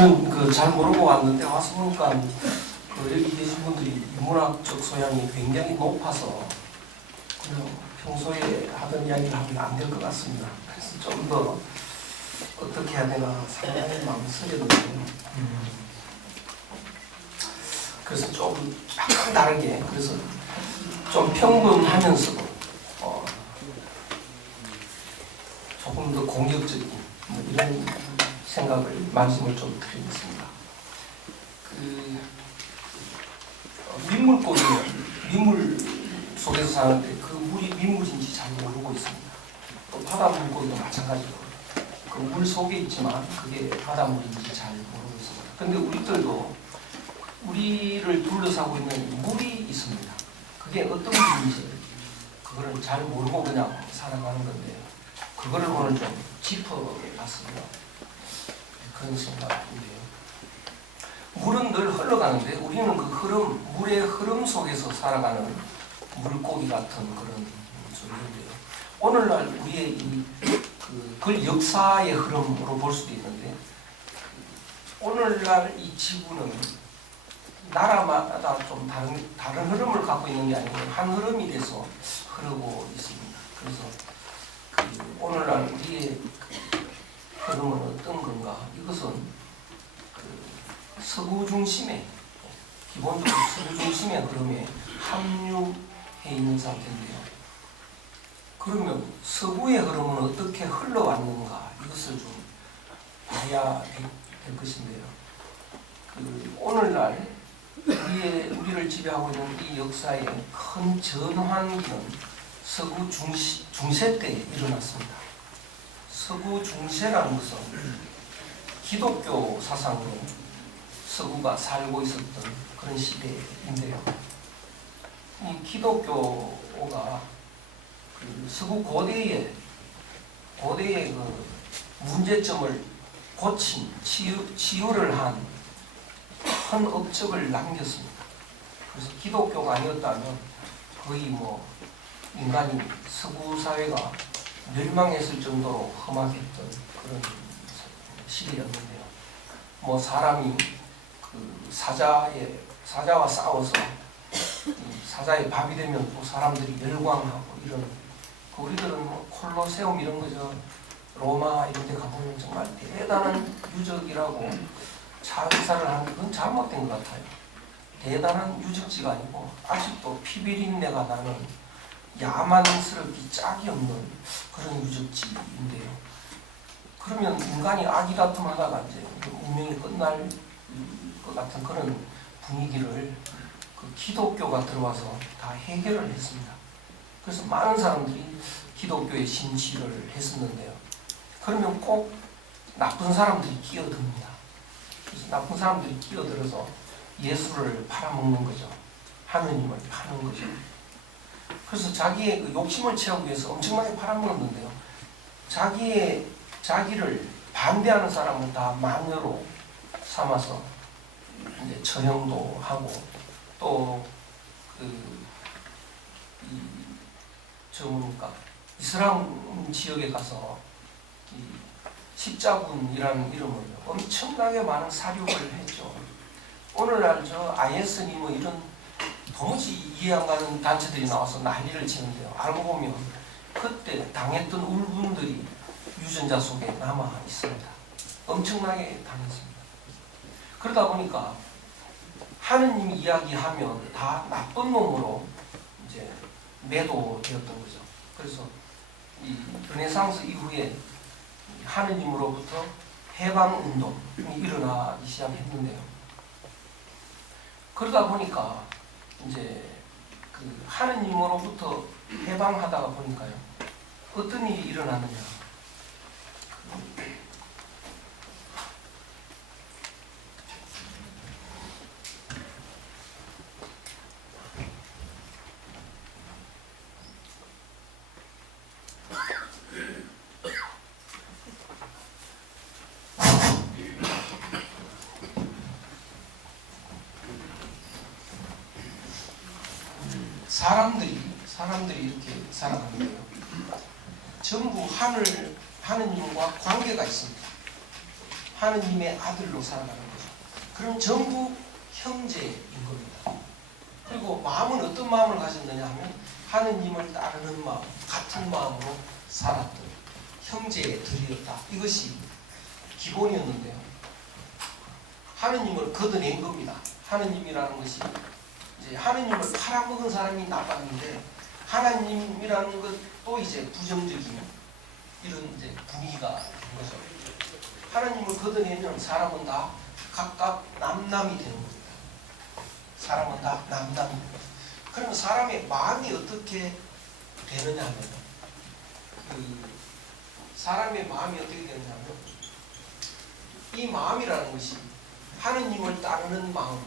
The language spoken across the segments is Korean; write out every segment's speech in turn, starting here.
저는 잘 모르고 왔는데 와서 보니까 여기 계신 분들이 인문학적 소양이 굉장히 높아서 그냥 평소에 하던 이야기를 하면 안 될 것 같습니다. 그래서 좀 더 어떻게 해야 되나 상당히 마음이 쓰려거든요. 그래서 좀 약간 다르게, 그래서 좀 평범하면서도 조금 더 공격적인 이런 생각을 말씀을 좀 드리겠습니다. 민물고기는 민물 속에서 사는데 그 물이 민물인지 잘 모르고 있습니다. 또 바다 물고기도 마찬가지로 그 물 속에 있지만 그게 바닷물인지 잘 모르고 있습니다. 근데 우리들도 우리를 둘러싸고 있는 물이 있습니다. 그게 어떤 물인지 그거를 잘 모르고 그냥 살아가는 건데, 그거를 오늘 좀 짚어봤습니다. 그런 생각인데요. 물은 늘 흘러가는데 우리는 그 흐름, 물의 흐름 속에서 살아가는 물고기 같은 그런 존재인데요. 오늘날 우리의 그걸 역사의 흐름으로 볼 수도 있는데, 오늘날 이 지구는 나라마다 좀 다른 흐름을 갖고 있는 게 아니고 한 흐름이 돼서 흐르고 있습니다. 그래서 오늘날 우리의 흐름은 어떤 건가? 이것은 서구 중심의, 기본적으로 서구 중심의 흐름에 합류해 있는 상태인데요. 그러면 서구의 흐름은 어떻게 흘러왔는가? 이것을 좀 봐야 될 것인데요. 오늘날 우리를 지배하고 있는 이 역사의 큰 전환기는 서구 중세 때 일어났습니다. 서구 중세라는 것은 기독교 사상으로 서구가 살고 있었던 그런 시대인데요. 이 기독교가 서구 고대의 그 문제점을 고친, 치유를 한 큰 업적을 남겼습니다. 그래서 기독교가 아니었다면 거의 인간이 서구 사회가 멸망했을 정도로 험악했던 그런 시대였는데요. 사람이 사자와 싸워서 사자의 밥이 되면 또 사람들이 열광하고 이런, 우리들은 콜로세움 이런 거죠. 로마 이런 데 가보면 정말 대단한 유적이라고 자기사를 하는 건 잘못된 것 같아요. 대단한 유적지가 아니고 아직도 피비린내가 나는 야만스럽기 짝이 없는 그런 유적지인데요. 그러면 인간이 아기다툼하다가 이제 운명이 끝날 것 같은 그런 분위기를 기독교가 들어와서 다 해결을 했습니다. 그래서 많은 사람들이 기독교에 심취를 했었는데요. 그러면 꼭 나쁜 사람들이 끼어듭니다. 그래서 나쁜 사람들이 끼어들어서 예수를 팔아먹는 거죠. 하느님을 파는 거죠. 그래서 자기의 욕심을 채우기 위해서 엄청나게 팔아먹었는데요. 자기를 반대하는 사람을 다 마녀로 삼아서 이제 처형도 하고, 또 이슬람 지역에 가서 십자군이라는 이름으로 엄청나게 많은 사륙을 했죠. 오늘날 IS니 이런 도무지 이해 안 가는 단체들이 나와서 난리를 치는데요. 알고 보면 그때 당했던 울분들이 유전자 속에 남아 있습니다. 엄청나게 당했습니다. 그러다 보니까 하느님이 이야기하면 다 나쁜 놈으로 이제 매도되었던 거죠. 그래서 이 르네상스 이후에 하느님으로부터 해방운동이 일어나기 시작했는데요. 그러다 보니까 이제 하느님으로부터 해방하다가 보니까요, 어떤 일이 일어나느냐. 사람들이 이렇게 살아가는데요. 전부 하느님과 관계가 있습니다. 하느님의 아들로 살아가는 거죠. 그럼 전부 형제인 겁니다. 그리고 마음은 어떤 마음을 가졌느냐 하면 하느님을 따르는 마음, 같은 마음으로 살았던 형제들이었다. 이것이 기본이었는데요. 하느님을 걷어낸 겁니다. 하느님이라는 것이 이제 하느님을 팔아먹은 사람이 나빴는데 하나님이라는 것도 이제 부정적인 이런 이제 분위기가 된 거죠. 하나님을 걷어내면 사람은 다 각각 남남이 되는 겁니다. 사람은 다 남남이. 그러면 사람의 마음이 어떻게 되느냐 하면 사람의 마음이 어떻게 되느냐 하면 이 마음이라는 것이 하느님을 따르는 마음,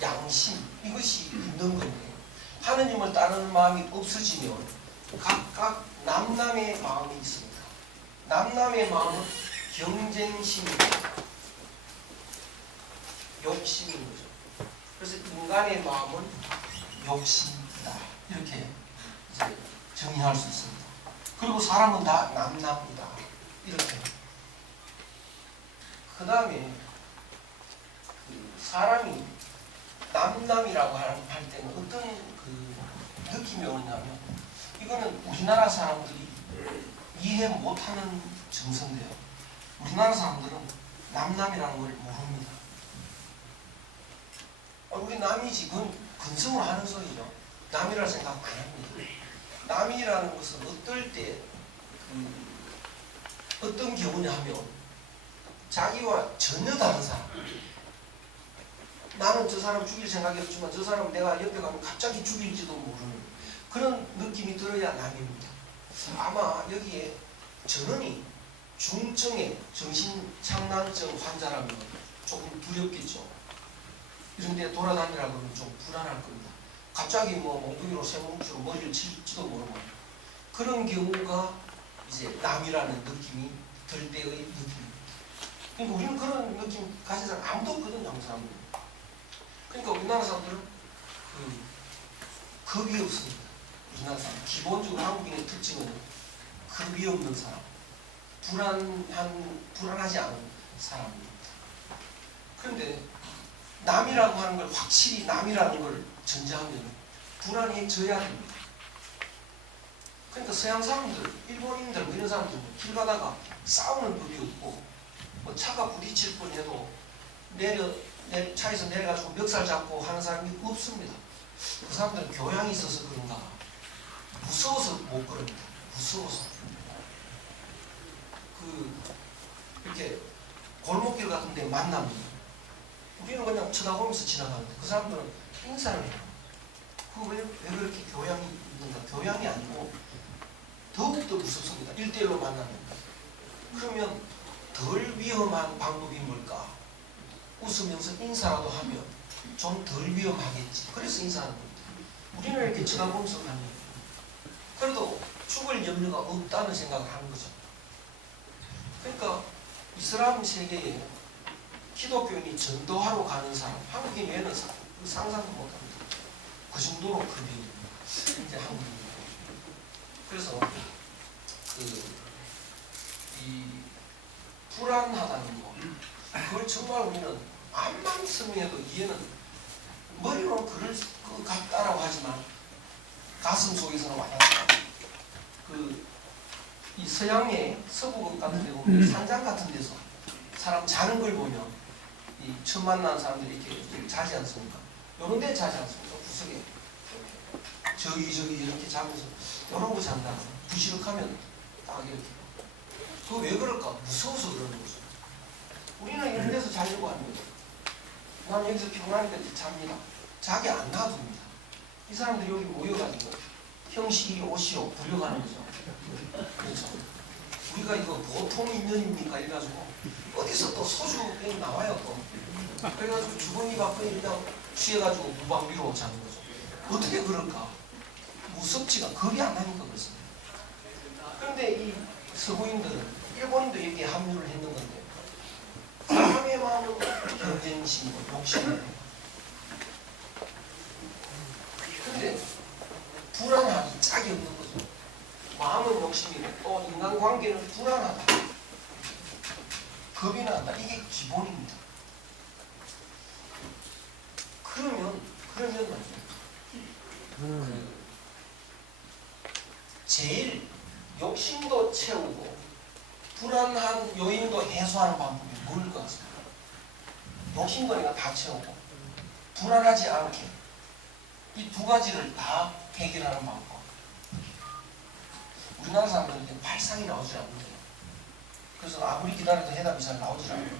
양심 이것이 있는 건데 하느님을 따르는 마음이 없어지면 각각 남남의 마음이 있습니다. 남남의 마음은 경쟁심입니다. 욕심인 거죠. 그래서 인간의 마음은 욕심이다. 이렇게 이제 정의할 수 있습니다. 그리고 사람은 다 남남이다. 이렇게. 그 다음에 사람이 남남이라고 할 때는 어떤 느낌이 오느냐면 이거는 우리나라 사람들이 이해 못하는 정서인데요. 우리나라 사람들은 남남이라는 걸 모릅니다. 우리 남이지 그건 근성으로 하는 소리죠. 남이라 생각 안 합니다. 남이라는 것은 어떨 때 어떤 경우냐 하면 자기와 전혀 다른 사람. 나는 저 사람 죽일 생각이 없지만 저 사람 내가 옆에 가면 갑자기 죽일지도 모르는 그런 느낌이 들어야 남입니다. 아마 여기에 전원이 중증의 정신착란증 환자라면 조금 두렵겠죠. 이런 데 돌아다니라 그러면 좀 불안할 겁니다. 갑자기 뭐 몽둥이로 쇠뭉치로 머리를 칠지도 모르고 그런 경우가 이제 남이라는 느낌이 들 때의 느낌입니다. 그러니까 우리는 그런 느낌 가진 사람 아무도 없거든요. 한국 사람들. 그러니까 우리나라 사람들은 겁이 없습니다. 우리나라 사람 기본적으로 한국인의 특징은 겁이 없는 사람, 불안하지 않은 사람입니다. 그런데 남이라고 하는 걸 확실히 남이라는 걸 전제하면 불안해져야 됩니다. 그러니까 서양 사람들, 일본인들 이런 사람들은 길 가다가 싸우는 법이 없고 뭐 차가 부딪힐 뻔해도 차에서 내려가지고 멱살 잡고 하는 사람이 없습니다. 그 사람들은 교양이 있어서 그런가 무서워서 못 그럽니다. 무서워서 이렇게 골목길 같은 데 만나면 우리는 그냥 쳐다보면서 지나가는데 그 사람들은 인사를 해요. 왜 그렇게 교양이 있는가? 교양이 아니고 더욱더 무섭습니다. 1대1로 만나면. 그러면 덜 위험한 방법이 뭘까? 웃으면서 인사라도 하면 좀 덜 위험하겠지. 그래서 인사하는 겁니다. 우리는 이렇게 쳐다보면서 가면 그래도 죽을 염려가 없다는 생각을 하는 거죠. 그러니까 이슬람 세계에 기독교인이 전도하러 가는 사람, 한국인 외에는 상상도 못합니다. 그 정도로 급이 이제 한국인입니다. 그래서 이 불안하다는 거, 그걸 정말 우리는 암만 설명해도 이해는 머리로는 그럴 것 같다라고 하지만 가슴 속에서는 와닿지. 이 서양의 서부극 같은 데 보면 산장 같은 데서 사람 자는 걸 보면 이 처음 만나는 사람들이 이렇게 자지 않습니까? 이런 데 자지 않습니까? 구석에 저기 이렇게 자면서 이런 거 잔다. 부시럭하면 딱 이렇게. 그거 왜 그럴까? 무서워서 그러는 거죠. 우리는 이런 데서 자려고 합니다. 난 여기서 평안하니까 잡니다. 자기 안 놔둡니다. 이 사람들이 여기 모여가지고 형식 이리 오시오 불려가는 거죠. 그렇죠. 우리가 이거 보통 인연입니까? 이래가지고 어디서 또 소주병이 나와요 또. 그래가지고 주머니 밖에 그냥 취해가지고 무방 위로 자는 거죠. 어떻게 그럴까? 무섭지가 겁이 안 나니까 그렇습니다. 그런데 이 서구인들은 일본도 여기에 합류를 했는 건데 사람의 마음은 경쟁심이고 욕심이에요. 그런데 불안함이 짝이 없는 거죠. 마음은 욕심이고 또 인간관계는 불안하다. 겁이 난다. 이게 기본입니다. 그러면 말이에요. 제일 욕심도 채우고 불안한 요인도 해소하는 방법이 뭘 것 같습니까? 욕심도 내가 다 채우고 불안하지 않게 이 두 가지를 다 해결하는 방법. 우리나라 사람들은 발상이 나오지 않는데요. 그래서 아무리 기다려도 해답이 잘 나오지 않아요.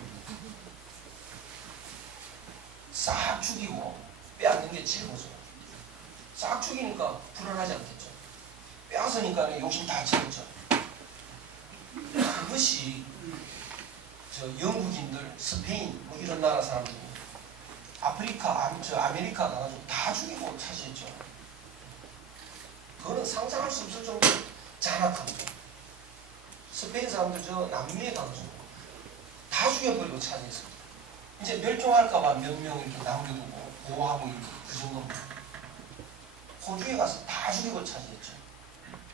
싹 죽이고 빼앗는 게 최고죠. 싹 죽이니까 불안하지 않겠죠. 빼앗으니까 욕심 다 채웠죠. 그것이 저 영국인들, 스페인 뭐 이런 나라 사람들이 아프리카, 아메리카 가가지고 다 죽이고 차지했죠. 그거는 상상할 수 없을 정도로 잔악한 거죠. 스페인 사람들 저 남미에 가가지고 다 죽여버리고 차지했습니다. 이제 멸종할까봐 몇 명 이렇게 남겨두고 보호하고 있는 그 정도입니다. 호주에 가서 다 죽이고 차지했죠.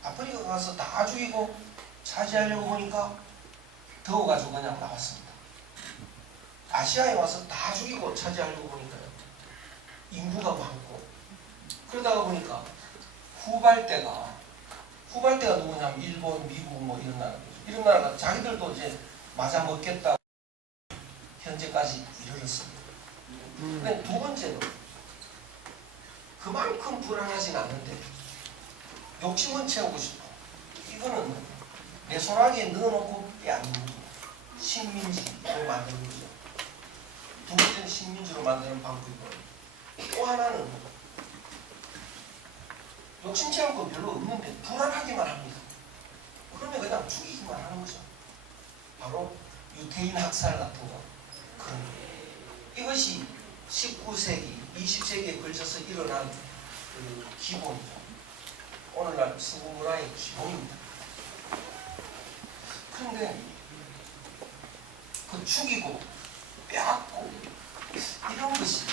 아프리카 가서 다 죽이고 차지하려고 보니까 더워가지고 그냥 나왔습니다. 아시아에 와서 다 죽이고 차지하려고 보니까 인구가 많고 그러다가 보니까 후발대가 누구냐면 일본, 미국 뭐 이런 나라죠. 이런 나라가 자기들도 이제 맞아 먹겠다 현재까지 이르렀습니다. 근데 두 번째는 그만큼 불안하진 않는데 욕심은 채우고 싶어. 이거는 내 소나기에 넣어놓고 빼앗는 거죠. 식민지로 만드는 거죠. 두 번째는 식민지로 만드는 방법이고 또 하나는 욕심 채울 건 별로 없는데 불안하기만 합니다. 그러면 그냥 죽이기만 하는 거죠. 바로 유태인 학살 같은 거 그런 거. 이것이 19세기, 20세기에 걸쳐서 일어난 그 기본이죠. 오늘날 서구 문화의 기본입니다. 그런데 그 죽이고 빼앗고 이런 것이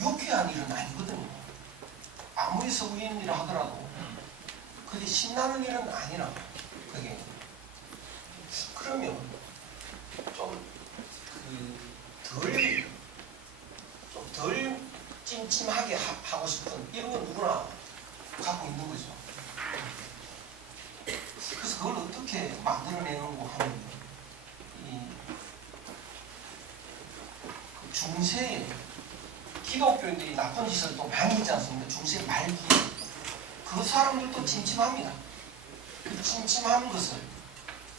유쾌한 일은 아니거든요. 아무리 서구인이라 하더라도 그게 신나는 일은 아니라 그게 그러면 좀 덜 찜찜하게 하고 싶은 이런 건 누구나 갖고 있는 거죠. 그래서 그걸 어떻게 만들어내는고 하면 중세에 기독교인들이 나쁜 짓을 또 많이 했지 않습니까? 중세 말기에 그 사람들도 찜찜합니다. 그 찜찜한 것을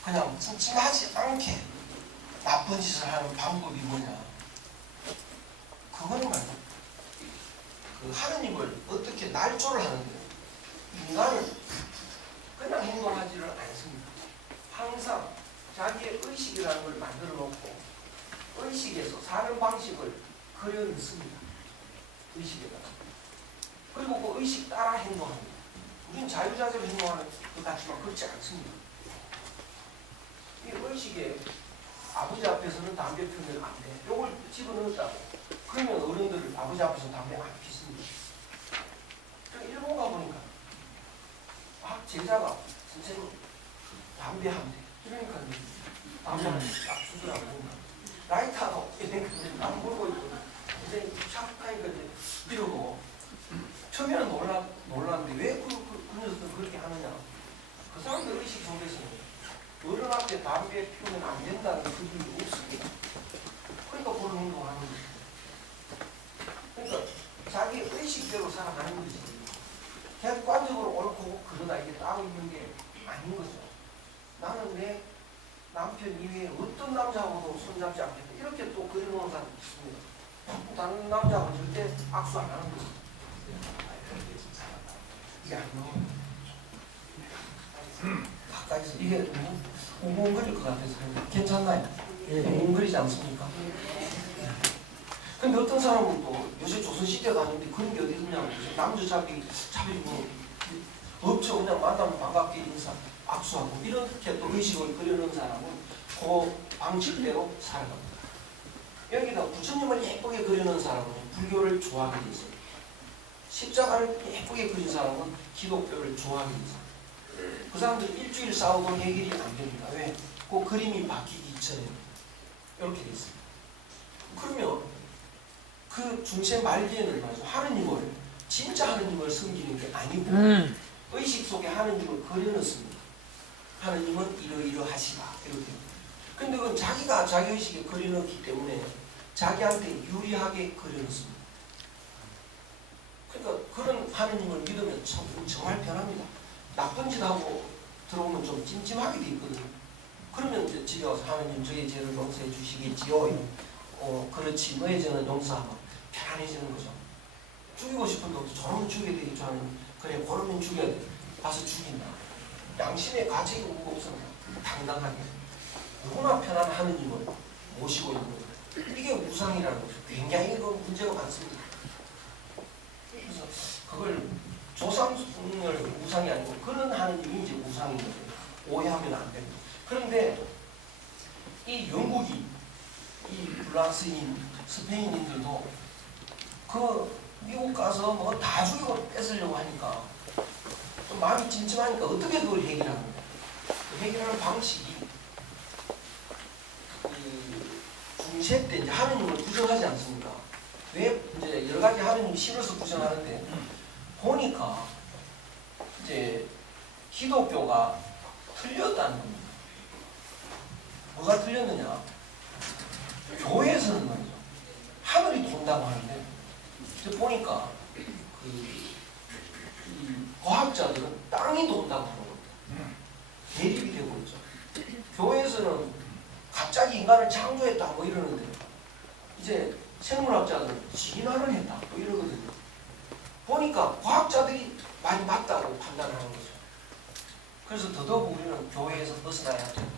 그냥 찜찜하지 않게 나쁜 짓을 하는 방법이 뭐냐? 그거는 말이야. 그 하느님을 어떻게 날조를 하는데 인간은 그냥 행동하지를 않습니다. 항상 자기의 의식이라는 걸 만들어 놓고 의식에서 사는 방식을 그려 넣습니다. 의식에다가. 그리고 그 의식 따라 행동합니다. 우리는 자유자재로 행동하는 것 같지만 그렇지 않습니다. 이 의식에 아버지 앞에서는 담배 피우면 안 돼. 요걸 집어넣었다고. 그러면 어른들 아버지 앞에서 담배 안 피습니다. 일본 가보니까 제자가 선생님 담배 한 대. 그러니까 담배를 딱 주더라고. 라이터가 없게 안 불고 있고 선생님 촥 하니까 이제 이러고 처음에는 놀랐는데 왜 그 녀석은 그렇게 하느냐. 그 사람들 의식 속에서는 어른 앞에 담배 피우면 안 된다는 그게 없습니다. 그러니까 그런 행동을 하는 거죠. 그러니까 자기 의식대로 살아가는 거지. 객관적으로 옳고 그러다 이게 따로 있는 게 아닌 거죠. 나는 내 남편 이외에 어떤 남자하고도 손잡지 않겠다. 이렇게 또 그려놓은 사람이 있습니다. 다른 남자하고 절대 악수 안 하는 거죠. 이게 아니에요. 가까이서 이게 웅웅거릴 것 같아서 괜찮나요? 웅웅거리지 않습니까? 근데 어떤 사람은 또 요새 조선시대가 아닌데 그런 게 어디 있냐고 남자 잡이 뭐 없죠. 그냥 만나면 반갑게 인사 악수하고 이렇게 또 의식을 그려놓은 사람은 그 방식대로 살아갑니다. 여기다 부처님을 예쁘게 그려놓은 사람은 불교를 좋아하게 돼 있어요. 십자가를 예쁘게 그린 사람은 기독교를 좋아하게 돼 있어요. 그 사람들이 일주일 싸워도 해결이 안 됩니다. 왜? 그 그림이 바뀌기 전에 이렇게 돼 있습니다. 그러면 그 중세 말기에는 말이죠. 하느님을 진짜 하느님을 섬기는 게 아니고 의식 속에 하느님을 그려넣습니다. 하느님은 이러이러하시다 이렇게. 근데 그건 자기가 자기 의식에 그려넣기 때문에 자기한테 유리하게 그려넣습니다. 그러니까 그런 하느님을 믿으면 정말 편합니다. 나쁜 짓 하고 들어오면 좀 찜찜하게 돼 있거든요. 그러면 이제 집에 와서 하느님 저의 죄를 용서해 주시겠지요. 그렇지 너의 죄는 용서하면 편안해지는 거죠. 죽이고 싶은 놈도 저놈 죽여야 되겠죠. 하느님. 그래 그러면 죽여야 돼. 가서 죽인다. 양심의 가책이 없습니다. 당당하게 누구나 편한 하느님을 모시고 있는 거예요. 이게 우상이라는 거죠. 굉장히 그 문제가 많습니다. 그래서 그걸 조상을 우상이 아니고 그런 하느님이 이제 우상인 거죠. 오해하면 안 됩니다. 그런데 이 영국이 이 프랑스인, 스페인인들도 그 미국 가서 뭐 다 죽이고 뺏으려고 하니까 좀 마음이 찜찜하니까 어떻게 그걸 해결하는 거예요? 그 해결하는 방식이 중세 때 이제 하느님을 부정하지 않습니까? 왜 이제 여러 가지 하느님이 싫어서 부정하는데 보니까 이제 기독교가 틀렸다는 겁니다. 뭐가 틀렸느냐? 교회에서는 말이죠. 하늘이 돈다고 하는데 이제 보니까 이 과학자들은 땅이 돈다고 하는 겁니다. 대립이 되고 있죠. 교회에서는 갑자기 인간을 창조했다 뭐 이러는데 이제 생물학자들은 진화를 했다 뭐 이러거든요. 보니까 과학자들이 많이 맞다고 판단하는 거죠. 그래서 더더욱 우리는 교회에서 벗어나야 된다.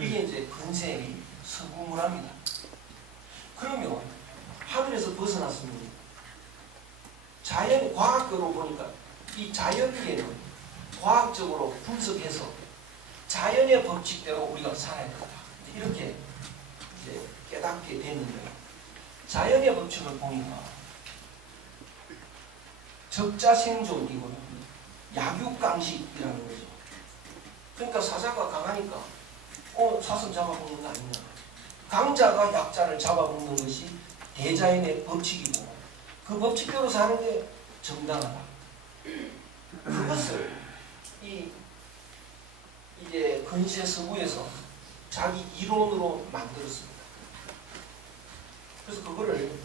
이게 이제 근세의 서구 문화입니다. 그러면 하늘에서 벗어났으면 자연 과학으로 보니까 이 자연계는 과학적으로 분석해서 자연의 법칙대로 우리가 살아야 된다. 이렇게 이제 깨닫게 됐는데 자연의 법칙을 보니까 적자생존이고요. 약육강식이라는 거죠. 그러니까 사자가 강하니까 사슴 잡아먹는 거 아니냐. 강자가 약자를 잡아먹는 것이 대자연의 법칙이고 그 법칙대로 사는 게 정당하다. 그것을 이제 근시의 서구에서 자기 이론으로 만들었습니다. 그래서 그거를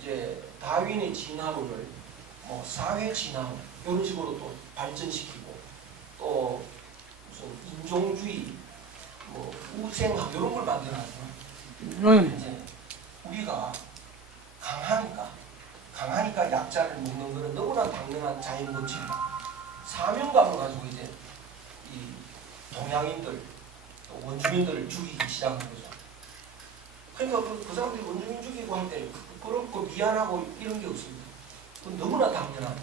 이제 다윈의 진화론을 뭐 사회 진화론 이런 식으로 또 발전시키고 또 무슨 인종주의 뭐 우생학 이런 걸 만들어놨죠. 이제 우리가 강하니까 약자를 먹는 것은 너무나 당연한 자연 법칙이다. 사명감을 가지고 이제 이 동양인들 또 원주민들을 죽이기 시작한 거죠. 그러니까 그 사람들이 원주민 죽이고 할 때 부끄럽고 미안하고 이런 게 없습니다. 그건 너무나 당연한.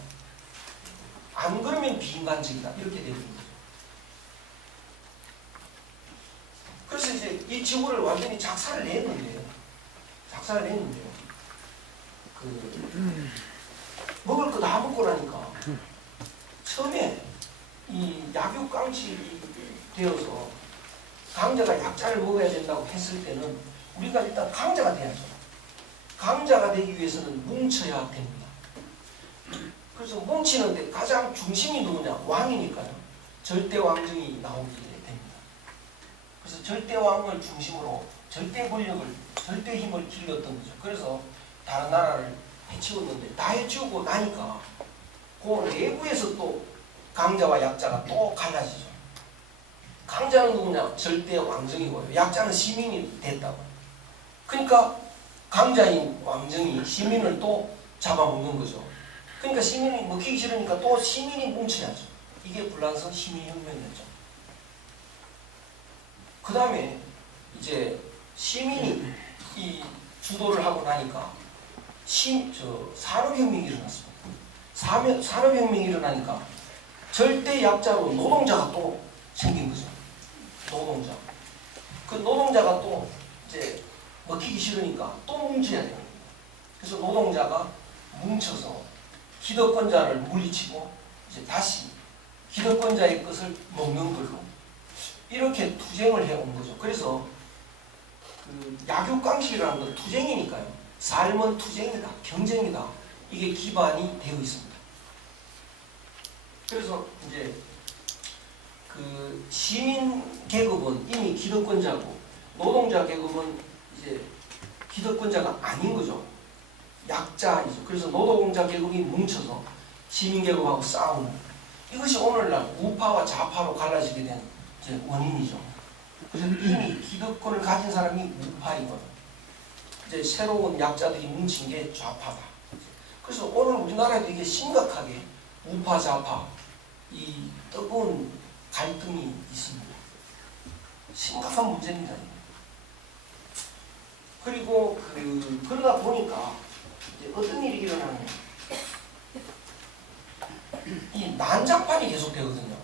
안 그러면 비인간적이다 이렇게 되는 거죠. 그래서 이제 이 지구를 완전히 작사를 냈는데요. 먹을 거 다 먹고 나니까 처음에 이 약육강식이 되어서 강자가 약자를 먹어야 된다고 했을 때는 우리가 일단 강자가 돼야죠. 강자가 되기 위해서는 뭉쳐야 됩니다. 그래서 뭉치는데 가장 중심이 누구냐? 왕이니까요. 절대왕정이 나오게 됩니다. 그래서 절대왕을 중심으로 절대 권력을, 절대 힘을 길렀던 거죠. 그래서 다른 나라를 해치웠는데 다 해치우고 나니까 그 내부에서 또 강자와 약자가 또 갈라지죠. 강자는 누구냐? 절대 왕정이고요. 약자는 시민이 됐다고. 그러니까 강자인 왕정이 시민을 또 잡아먹는 거죠. 그러니까 시민이 먹히기 싫으니까 또 시민이 뭉쳐야죠. 이게 프랑스 시민혁명이었죠. 그 다음에 이제 시민이 이 주도를 하고 나니까 산업혁명이 일어났습니다. 산업혁명이 일어나니까 절대 약자로 노동자가 또 생긴 거죠. 노동자. 그 노동자가 또 이제 먹히기 싫으니까 또 뭉쳐야 됩니다. 그래서 노동자가 뭉쳐서 기득권자를 물리치고 이제 다시 기득권자의 것을 먹는 걸로 이렇게 투쟁을 해온 거죠. 그래서 그 약육강식이라는 건 투쟁이니까요. 삶은 투쟁이다, 경쟁이다. 이게 기반이 되어 있습니다. 그래서 이제 그 시민 계급은 이미 기득권자고 노동자 계급은 이제 기득권자가 아닌 거죠. 약자이죠. 그래서 노동자 계급이 뭉쳐서 시민 계급하고 싸우는 이것이 오늘날 우파와 좌파로 갈라지게 된 이제 원인이죠. 그래서 이미 기득권을 가진 사람이 우파이거든. 이제 새로운 약자들이 뭉친 게 좌파다. 그래서 오늘 우리나라에도 이게 심각하게 우파 좌파 이 뜨거운 갈등이 있습니다. 심각한 문제입니다. 그리고 그러다 보니까 이제 어떤 일이 일어나느냐. 이 난장판이 계속되거든요.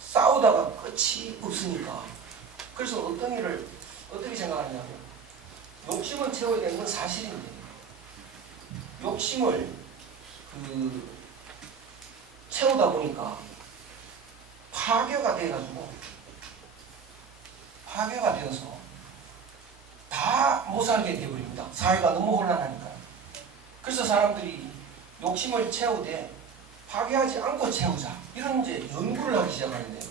싸우다가 끝이 없으니까. 그래서 어떤 일을 어떻게 생각하냐면 욕심을 채워야 되는 건 사실인데 욕심을 채우다 보니까 파괴가 돼가지고 파괴가 되어서 다 못 살게 되어버립니다. 사회가 너무 혼란하니까. 그래서 사람들이 욕심을 채우되 파괴하지 않고 채우자 이런 이제 연구를 하기 시작하는데요.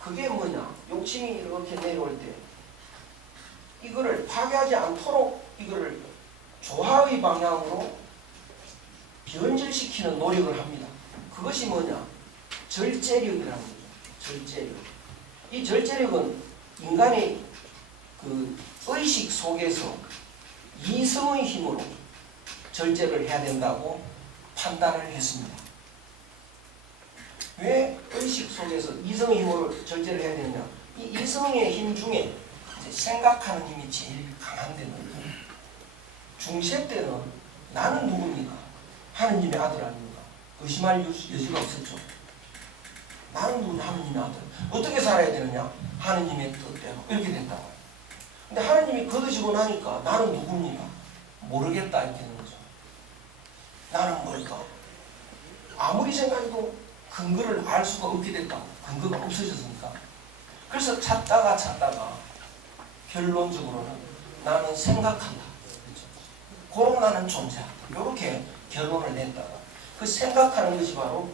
그게 뭐냐? 욕심이 이렇게 내려올 때 이거를 파괴하지 않도록 이거를 조화의 방향으로 변질시키는 노력을 합니다. 그것이 뭐냐? 절제력이라는 거죠. 절제력. 이 절제력은 인간의 그 의식 속에서 이성의 힘으로 절제를 해야 된다고 판단을 했습니다. 왜 의식 속에서 이성의 힘으로 절제를 해야 되느냐? 이 이성의 힘 중에 생각하는 힘이 제일 강한 데는 중세 때는 나는 누굽니까? 하느님의 아들 아닙니까? 의심할 여지가 없었죠. 나는 누구냐? 하느님의 아들. 어떻게 살아야 되느냐? 하느님의 뜻대로. 이렇게 됐다고. 근데 하느님이 거두시고 나니까 나는 누굽니까? 모르겠다 이렇게 되는 거죠. 나는 뭘까? 아무리 생각해도 근거를 알 수가 없게 됐다고. 근거가 없어졌으니까. 그래서 찾다가 결론적으로는 나는 생각한다. 그렇죠? 고로 나는 존재한다. 이렇게 결론을 냈다가 그 생각하는 것이 바로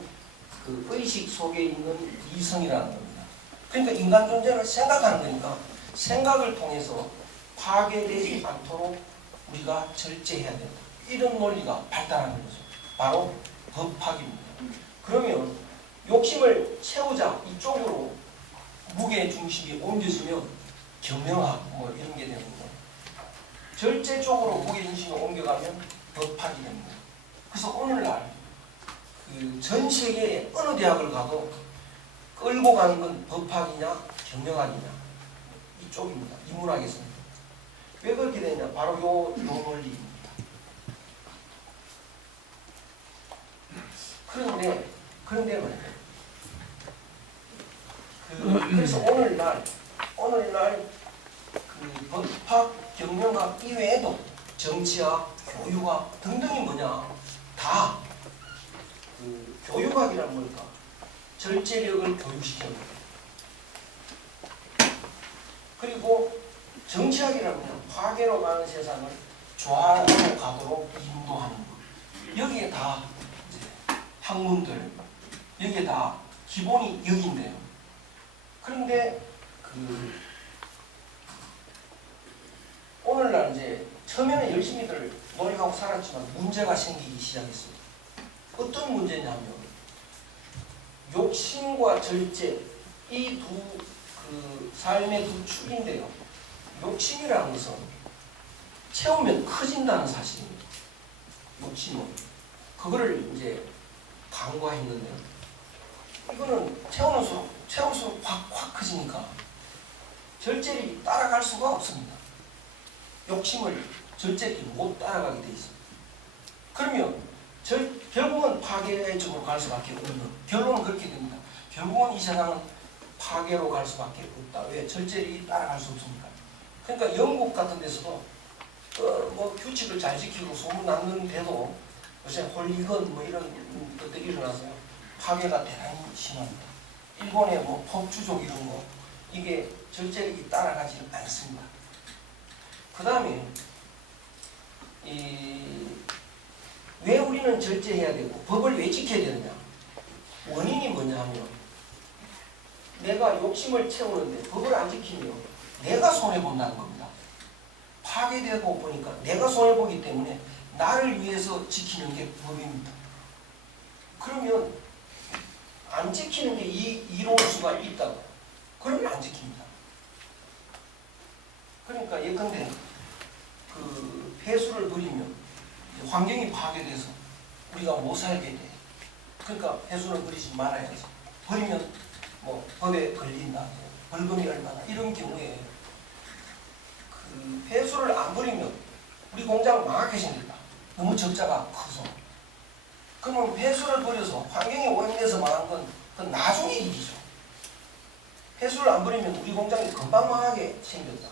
그 의식 속에 있는 이성이라는 겁니다. 그러니까 인간 존재를 생각하는 거니까 생각을 통해서 파괴되지 않도록 우리가 절제해야 된다. 이런 논리가 발달하는 거죠. 바로 법학입니다. 그러면 욕심을 채우자 이쪽으로 무게 중심이 옮겨지면 경영학 뭐 이런 게 되는 거예요. 절제 쪽으로 무게 중심이 옮겨가면 법학이 됩니다. 그래서 오늘날 전 세계의 어느 대학을 가도 끌고 가는 건 법학이냐 경영학이냐 이쪽입니다. 인문학에서는. 왜 그렇게 되냐? 바로 요 논리입니다. 그런데 말이에요. 그래서 오늘날 그 법학, 경영학 이외에도 정치학, 교육학 등등이 뭐냐? 다 그 교육학이란 뭘까? 절제력을 교육시키는 거예요. 그리고 정치학이란 뭐냐? 파괴로 가는 세상을 조화로 가도록 인도하는 것. 여기에 다 이제 학문들, 여기에 다 기본이 여기인데요. 그런데 오늘날 이제 처음에는 열심히들 노력하고 살았지만 문제가 생기기 시작했습니다. 어떤 문제냐면 욕심과 절제 이 삶의 두 축인데요. 욕심이라는 것은 채우면 커진다는 사실입니다. 욕심은 그거를 이제 강과했는데요. 이거는 채울수록 확 커지니까 절제력이 따라갈 수가 없습니다. 욕심을 절제력이 못 따라가게 돼 있습니다. 그러면 결국은 파괴 쪽으로 갈 수밖에 없는 결론은 그렇게 됩니다. 결국은 이 세상은 파괴로 갈 수밖에 없다. 왜? 절제력이 따라갈 수 없으니까. 그러니까 영국 같은 데서도 뭐 규칙을 잘 지키고 소문 났는데도 요새 홀리건 뭐 이런 것들이 일어나서요. 파괴가 대단히 심합니다. 일본의 뭐 폭주족 이런 거 이게 절제력이 따라가지 않습니다. 그 다음에 왜 우리는 절제해야 되고 법을 왜 지켜야 되느냐? 원인이 뭐냐 하면 내가 욕심을 채우는데 법을 안 지키면 내가 손해본다는 겁니다. 파괴되고 보니까 내가 손해보기 때문에 나를 위해서 지키는 게 법입니다. 그러면 안 지키는 게 이로울 수가 있다고. 그러면 안 지킵니다. 그러니까 예컨대 그 폐수를 버리면 환경이 파괴돼서 우리가 못 살게 돼. 그러니까 폐수를 버리지 말아야지. 버리면 뭐 법에 걸린다, 벌금이 얼마나, 이런 경우에 그 폐수를 안 버리면 우리 공장 망하게 생긴다. 너무 적자가 커서. 그러면 폐수를 버려서 환경이 오염돼서 망한 건 그건 나중에 일이죠. 폐수를 안 버리면 우리 공장이 금방 망하게 생겼다.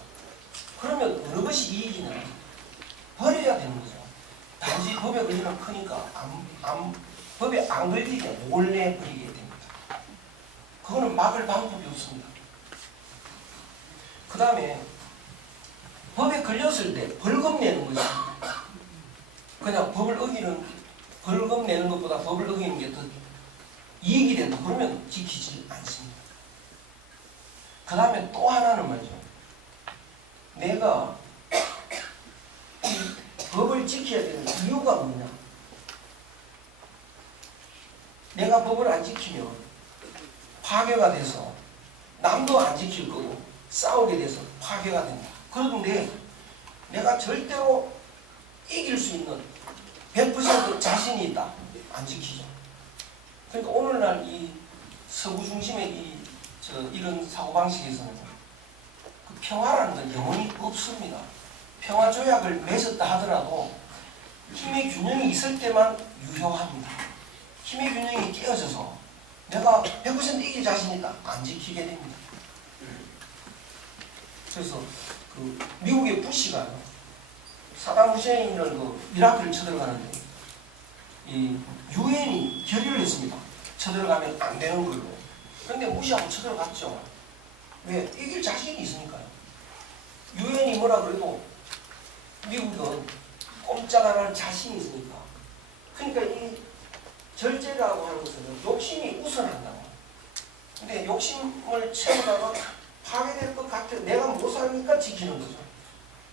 그러면 어느 것이 이익이냐? 버려야 되는 거죠. 단지 법에 걸리면 크니까 법에 안 걸리게 몰래 버리게 됩니다. 그거는 막을 방법이 없습니다. 그 다음에 법에 걸렸을 때 벌금 내는 거죠. 그냥 벌금 내는 것보다 법을 어기는 게 더 이익이 된다. 그러면 지키지 않습니다. 그 다음에 또 하나는 말이죠. 내가 이 법을 지켜야 되는 이유가 뭐냐? 내가 법을 안 지키면 파괴가 돼서 남도 안 지킬 거고 싸우게 돼서 파괴가 된다. 그런데 내가 절대로 이길 수 있는 100% 자신이 있다. 안 지키죠. 그러니까 오늘날 이 서구 중심의 이런 사고방식에서는 그 평화라는 건 영원히 없습니다. 평화 조약을 맺었다 하더라도 힘의 균형이 있을 때만 유효합니다. 힘의 균형이 깨어져서 내가 100% 이길 자신 있다. 안 지키게 됩니다. 그래서 그 미국의 부시가 사담 후세인을 그 이라크를 쳐들어가는데 이 유엔이 결의를 했습니다. 쳐들어가면 안 되는 걸로. 그런데 무시하고 쳐들어갔죠. 왜? 이길 자신이 있으니까요. 유엔이 뭐라 그래도 미국은 꼼짝 안 할 자신이 있으니까. 그러니까 이 절제라고 하는 것은 욕심이 우선한다고. 근데 욕심을 채우다가 파괴될 것 같아. 내가 못 사니까 지키는 거죠.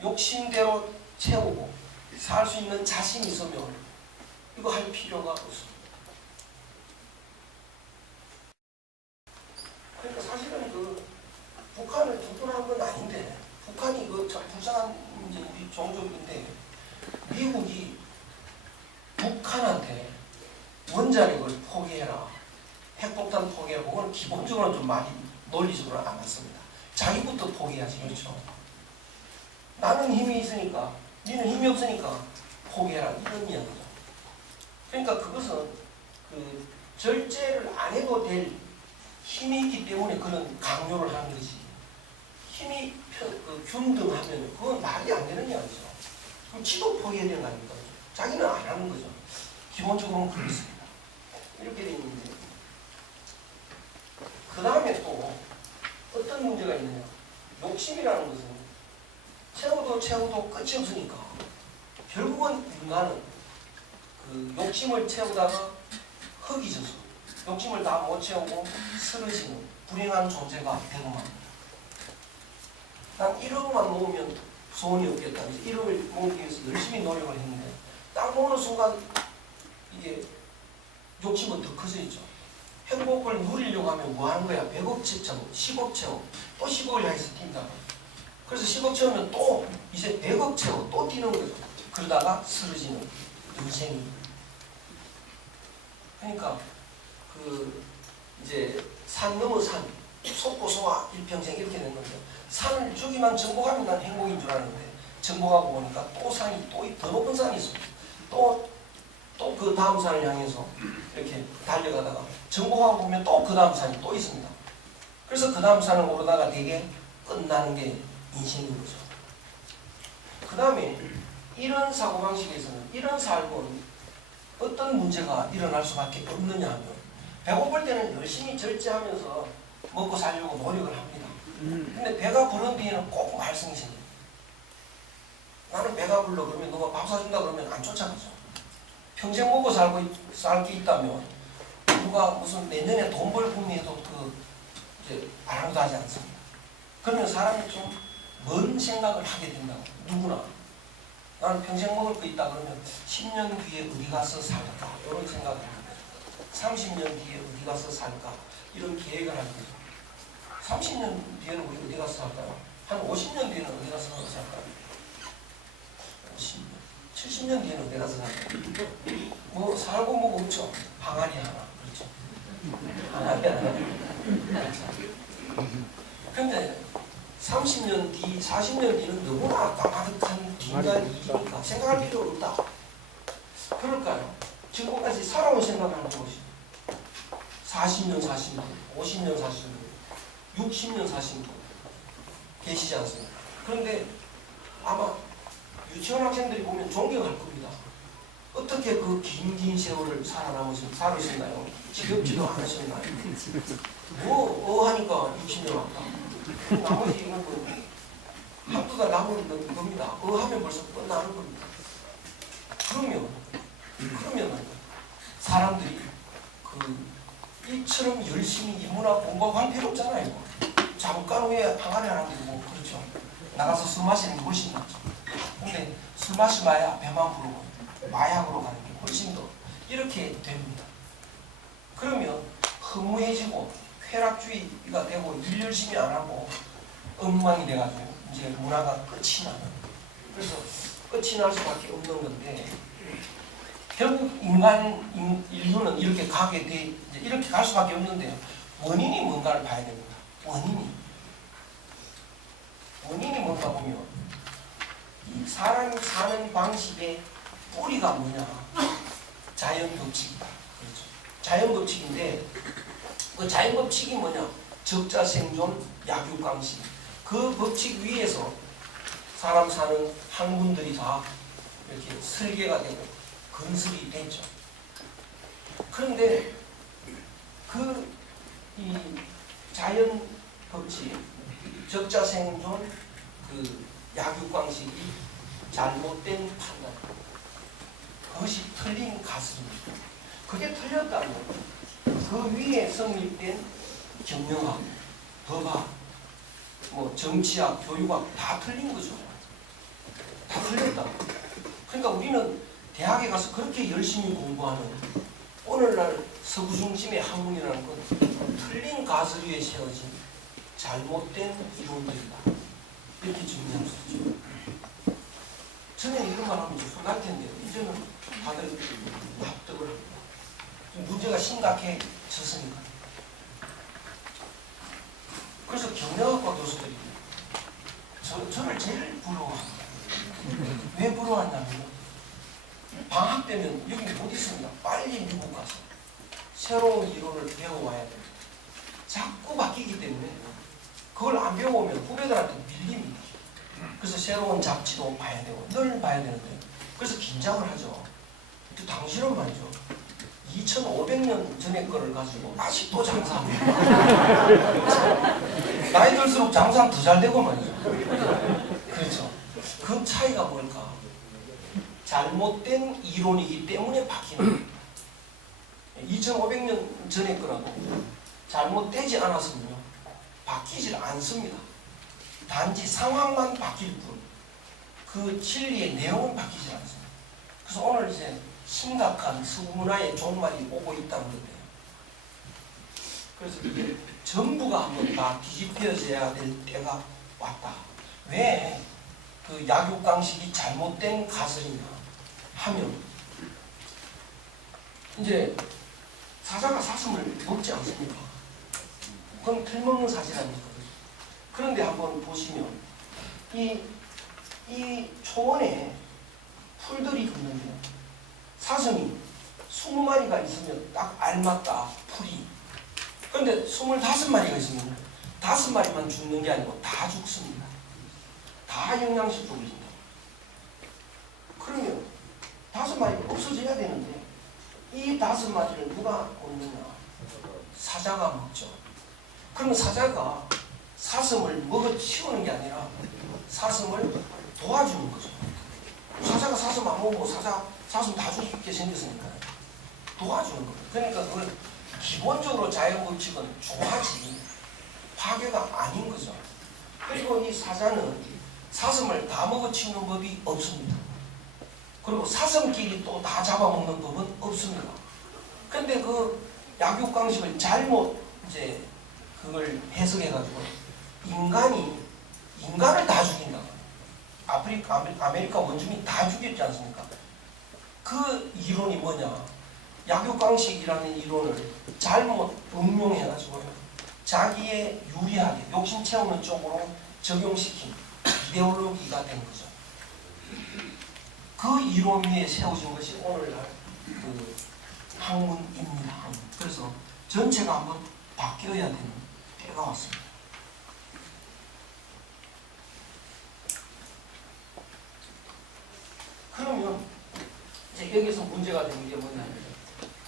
욕심대로 채우고 살 수 있는 자신이 있으면 이거 할 필요가 없습니다. 그러니까 사실은 그 북한을 두둔한 건 아닌데, 북한이 그 불쌍한 이제 우리 종족인데, 미국이 북한한테 원자력을 포기해라, 핵폭탄 포기해라, 그건 기본적으로 좀 많이 논리적으로 안 맞습니다. 자기부터 포기하지. 그렇죠? 나는 힘이 있으니까 니는 힘이 없으니까 포기해라, 이런 이야기죠. 그러니까 그것은 그 절제를 안 해도 될 힘이 있기 때문에 그런 강요를 하는 거지. 힘이 균등하면 그건 말이 안 되는 이야기죠. 그럼 지도 포기해야 되는 거 아닙니까? 자기는 안 하는 거죠. 기본적으로는 그렇습니다. 이렇게 돼 있는데, 그 다음에 또 어떤 문제가 있느냐? 욕심이라는 것은 채워도 끝이 없으니까 결국은 인간은 그 욕심을 채우다가 흙이 져서 욕심을 다 못 채우고 쓰러지는 불행한 존재가 되고 맙니다. 난 1억만 모으면 소원이 없겠다. 그래서 1억을 모으기 위해서 열심히 노력을 했는데 딱 모으는 순간 이게 욕심은 더 커져 있죠. 행복을 누리려고 하면 뭐 하는 거야? 100억 채워, 10억 채워, 또 10억을 향해서 뛴다. 그래서 10억 채우면 또 이제 100억 채워, 또 뛰는 거죠. 그러다가 쓰러지는 인생이. 그러니까 그 이제 산 넘어 산, 속고 소화 일평생 이렇게 된 건데, 산을 저기만 정복하면 난 행복인 줄 알았는데 정복하고 보니까 또 산이 또 더 높은 산이 있습니다. 또 그 다음 산을 향해서 이렇게 달려가다가 정복하고 보면 또 그 다음 산이 또 있습니다. 그래서 그 다음 산을 오르다가 되게 끝나는 게 인생인 거죠. 그 다음에 이런 사고방식에서는, 이런 삶은 어떤 문제가 일어날 수밖에 없느냐 하면, 배고플 때는 열심히 절제하면서 먹고 살려고 노력을 합니다. 근데 배가 부른 뒤에는 꼭 말썽이 생깁니다. 나는 배가 불러 그러면 누가 밥 사준다 그러면 안 쫓아가죠. 평생 먹고 살 게 있다면 누가 무슨 내년에 돈 벌 꿈이 해도 이제 아랑도 하지 않습니다. 그러면 사람이 좀 먼 생각을 하게 된다고. 누구나 나는 평생 먹을 거 있다 그러면 10년 뒤에 어디 가서 살까 이런 생각을 합니다. 30년 뒤에 어디 가서 살까 이런 계획을 하는 거죠. 30년 뒤에는 우리 어디 가서 살까요? 한 50년 뒤에는 어디 가서 살까요? 50년, 70년 뒤에는 어디 가서 살까요? 뭐 살고 뭐가 없죠. 항아리 하나, 그렇죠. 항아리 하나. 근데 30년 뒤, 40년 뒤는 너무나 까마득한 빈간 일이니까 생각할 필요 없다. 그럴까요? 지금까지 살아온 생각을 하는 것이 40년 사신 분, 50년 사신 분, 60년 사신 분 계시지 않습니까? 그런데 아마 유치원 학생들이 보면 존경할 겁니다. 어떻게 그 긴 세월을 살으셨나요? 지겹지도 않으셨나요? 뭐 하니까 60년 왔다. 나머지 이건 뭐 한두 달 남은 겁니다. 하면 벌써 끝나는 겁니다. 그러면 사람들이 이처럼 열심히 인문학 공부할 필요 없잖아요. 잠깐 후에 항아리 하나 들고 그렇죠. 나가서 술 마시는 게 훨씬 낫죠. 근데 술 마시마야 배만 부르고 마약으로 가는 게 훨씬 더 이렇게 됩니다. 그러면 허무해지고 쾌락주의가 되고 일 열심히 안 하고 엉망이 돼가지고 이제 문화가 끝이 나는. 그래서 끝이 날 수밖에 없는 건데 결국 인류는 이렇게 가게 돼 이제 이렇게 갈 수밖에 없는데요. 원인이 뭔가를 봐야 됩니다. 원인이 뭔가 보면 이 사람이 사는 방식의 뿌리가 뭐냐? 자연 법칙이다. 그렇죠. 자연 법칙인데 그 자연 법칙이 뭐냐? 적자 생존, 약육강식. 그 법칙 위에서 사람 사는 학문들이 다 이렇게 설계가 되고 건설이 됐죠. 그런데 이 자연 법칙, 적자 생존, 약육강식이 잘못된 판단, 그것이 틀린 가설입니다. 그게 틀렸다면 그 위에 성립된 경영학, 법학, 정치학, 교육학 다 틀린 거죠. 다 틀렸다. 그러니까 우리는 대학에 가서 그렇게 열심히 공부하는 오늘날 서구 중심의 학문이라는 건 틀린 가설 위에 세워진 잘못된 이론들이다. 이렇게 정리할 수 있죠. 저는 이런 말 하면 혼날 텐데요. 이제는 다들 납득을 합니다. 문제가 심각해졌으니까. 그래서 경영학과 교수들이 저를 제일 부러워합니다. 왜 부러워하냐면 방학 때면 여기 못 있습니다. 빨리 미국 가서 새로운 이론을 배워와야 됩니다. 자꾸 바뀌기 때문에 그걸 안 배워오면 후배들한테 밀립니다. 그래서 새로운 잡지도 봐야 되고 늘 봐야 되는데 그래서 긴장을 하죠. 또 당신은 말이죠. 2500년 전의 거를 가지고 아직도 장사합니다. 나이 들수록 장사는 더 잘 되고 말이죠. 그렇죠. 그 차이가 뭘까? 잘못된 이론이기 때문에 바뀌는 2500년 전의 거라도 잘못되지 않았으면요 바뀌질 않습니다. 단지 상황만 바뀔 뿐 그 진리의 내용은 바뀌지 않습니다. 그래서 오늘 이제 심각한 서구문화의 종말이 오고 있다는 건데요. 그래서 이게 전부가 한번 다 뒤집혀져야 될 때가 왔다. 왜 그 약육강식이 잘못된 가설이냐 하면 이제 사자가 사슴을 먹지 않습니까? 그건 틀먹는 사실 아닙니까? 그런데 한번 보시면 이 초원에 풀들이 있는데요. 사슴이 20마리가 있으면 딱 알맞다, 풀이. 그런데 25마리가 있으면 5마리만 죽는 게 아니고 다 죽습니다. 다 영양실 쪽입니다. 그러면 5마리가 없어져야 되는데 이 5마리를 누가 먹느냐? 사자가 먹죠. 그러면 사자가 사슴을 먹어 치우는 게 아니라 사슴을 도와주는 거죠. 사자가 사슴 안 먹고 사슴 다 죽게 생겼으니까 도와주는 거예요. 그러니까 그걸 기본적으로 자연 법칙은 좋아하지 파괴가 아닌 거죠. 그리고 이 사자는 사슴을 다 먹어치우는 법이 없습니다. 그리고 사슴끼리 또 다 잡아먹는 법은 없습니다. 근데 그 약육강식을 잘못 이제 그걸 해석해가지고 인간을 다 죽인다. 아메리카 원주민 다 죽였지 않습니까? 그 이론이 뭐냐? 약육강식이라는 이론을 잘못 응용해가지고 자기의 유리하게 욕심 채우는 쪽으로 적용시킨 이데올로기가 된 거죠. 그 이론 위에 세워진 것이 오늘날 그 학문입니다. 그래서 전체가 한번 바뀌어야 되는 때가 왔습니다. 그러면 이제 여기서 문제가 되는 게 뭐냐면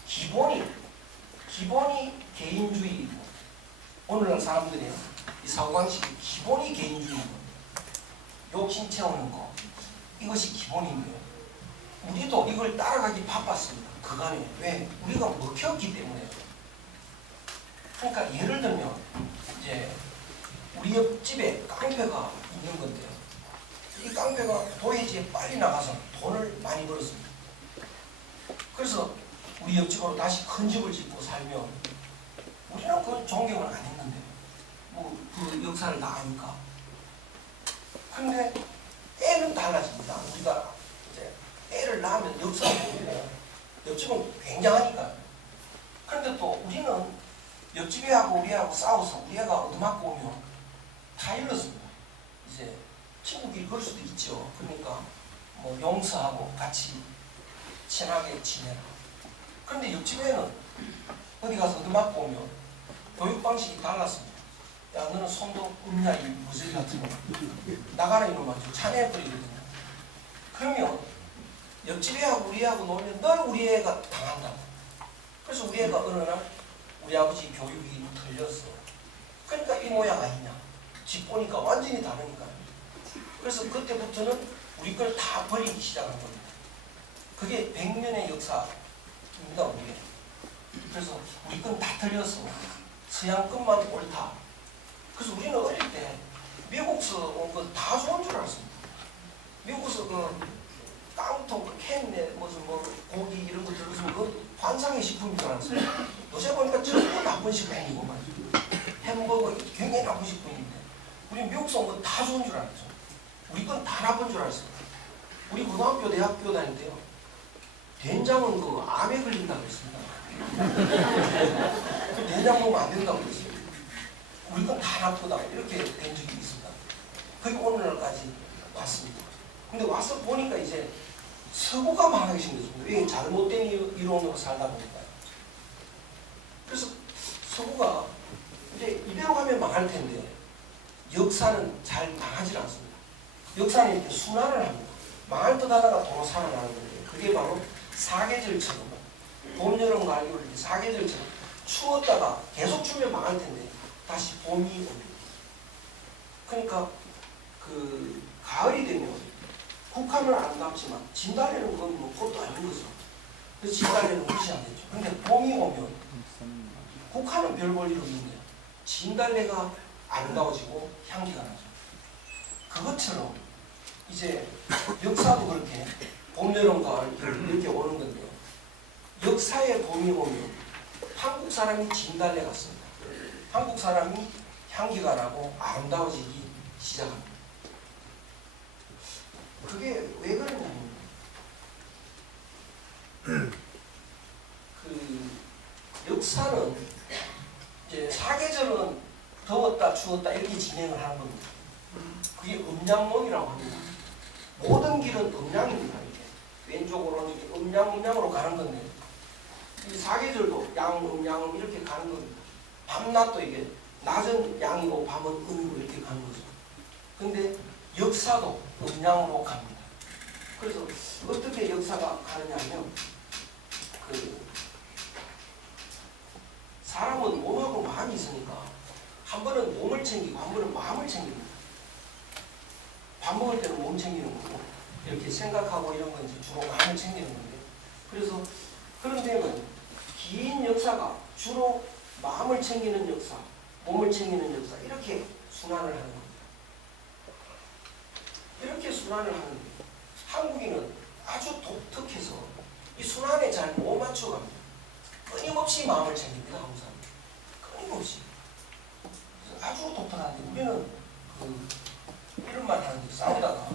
기본이 개인주의이고 오늘날 사람들이요 이 사고방식이 기본이 개인주의고 욕심 채우는 거 이것이 기본인데요. 우리도 이걸 따라가기 바빴습니다. 그간에 왜? 우리가 먹혔기 때문에. 그러니까 예를 들면 이제 우리 옆집에 깡패가 있는 건데요. 이 깡패가 도해지에 빨리 나가서 돈을 많이 벌었습니다. 그래서 우리 옆집으로 다시 큰 집을 짓고 살면 우리는 그 존경을 안 했는데 뭐 그 역사를 다 아니까. 근데 애는 달라집니다. 우리가 이제 애를 낳으면 역사를 모르고 옆집은 굉장하니까. 그런데 또 우리는 옆집 애하고 우리 애하고 싸워서 우리 애가 얻어맞고 오면 다 잃었습니다. 이제 친구끼리 그럴 수도 있죠. 그러니까 뭐 용서하고 같이 친하게 지내라. 그런데 옆집 애는 어디 가서 얻어맞고 오면 교육 방식이 달랐습니다. 야 너는 손도 없냐 이 무저리 같은 거 나가라 이놈아 좀 찬해버리거든요. 그러면 옆집 애하고 우리 애하고 놀면 늘 우리 애가 당한다. 그래서 우리 애가 어느 날 우리 아버지 교육이 틀렸어. 그러니까 이 모양 아니냐. 집 보니까 완전히 다르니까. 그래서 그때부터는 우리 걸 다 버리기 시작한 겁니다. 그게 100년의 역사입니다. 우리게. 그래서 우리 건 다 틀렸어. 서양 것만 옳다. 그래서 우리는 어릴 때 미국서 온 거 다 좋은 줄 알았습니다. 미국서 그 깡통, 그 캔에 무슨 뭐 고기 이런 거 들어있으면 그 환상의 식품인 줄 알았어요. 요새 보니까 전부 나쁜 식품이고 말이죠. 햄버거 굉장히 나쁜 식품인데 우리 미국서 온 거 다 좋은 줄 알았죠. 우리 건 다 나쁜 줄 알았어요. 우리 고등학교, 대학교 다닐 때요. 된장은 그 암에 걸린다고 했습니다. 그 된장 먹으면 안 된다고 그랬어요. 우리 건 다 나쁘다. 이렇게 된 적이 있습니다. 그게 오늘날까지 왔습니다. 근데 와서 보니까 이제 서구가 망하게 생겼습니다. 왜 잘못된 이론으로 살다 보니까요. 그래서 서구가 이제 이대로 가면 망할 텐데 역사는 잘 망하지 않습니다. 역사는 이렇게 순환을 합니다. 망할 듯 하다가 도로 살아나는 건데 그게 바로 사계절처럼 봄, 여름, 가을, 겨울 이렇게 사계절처럼 추웠다가 계속 추면 망할 텐데 다시 봄이 옵니다. 그러니까 그 가을이 되면 국화는 아름답지만 진달래는 그건 뭐 그것도 아닌 거죠. 그래서 진달래는 무시 안 되죠. 근데 봄이 오면 국화는 별 볼 일 없는데 진달래가 아름다워지고 향기가 나죠. 그것처럼 이제 역사도 그렇게 봄, 여름, 가을 이렇게 오는 건데요. 역사의 봄이 오면 한국 사람이 진달래 같습니다. 한국 사람이 향기가 나고 아름다워지기 시작합니다. 그게 왜 그러냐면 그 역사는 이제 사계절은 더웠다 추웠다 이렇게 진행을 하는 겁니다. 그게 음양론이라고 합니다. 모든 길은 음양입니다. 이렇게 왼쪽으로는 이렇게 음양으로 가는 건데 이 사계절도 양음 양음 이렇게 가는 겁니다. 밤낮도 이게 낮은 양이고 밤은 음이고 이렇게 가는 거죠. 근데 역사도 음양으로 갑니다. 그래서 어떻게 역사가 가느냐면 그 사람은 몸하고 마음이 있으니까 한 번은 몸을 챙기고 한 번은 마음을 챙깁니다. 밥 먹을 때는 몸 챙기는 거고 이렇게 생각하고 이런 건 이제 주로 마음을 챙기는 건데, 그래서 그런 데는 긴 역사가 주로 마음을 챙기는 역사, 몸을 챙기는 역사, 이렇게 순환을 하는 겁니다. 이렇게 순환을 하는데 한국인은 아주 독특해서 이 순환에 잘 못 맞춰갑니다. 끊임없이 마음을 챙깁니다. 한국 사람 끊임없이. 아주 독특한데 우리는 이런 말 하는데 싸우다가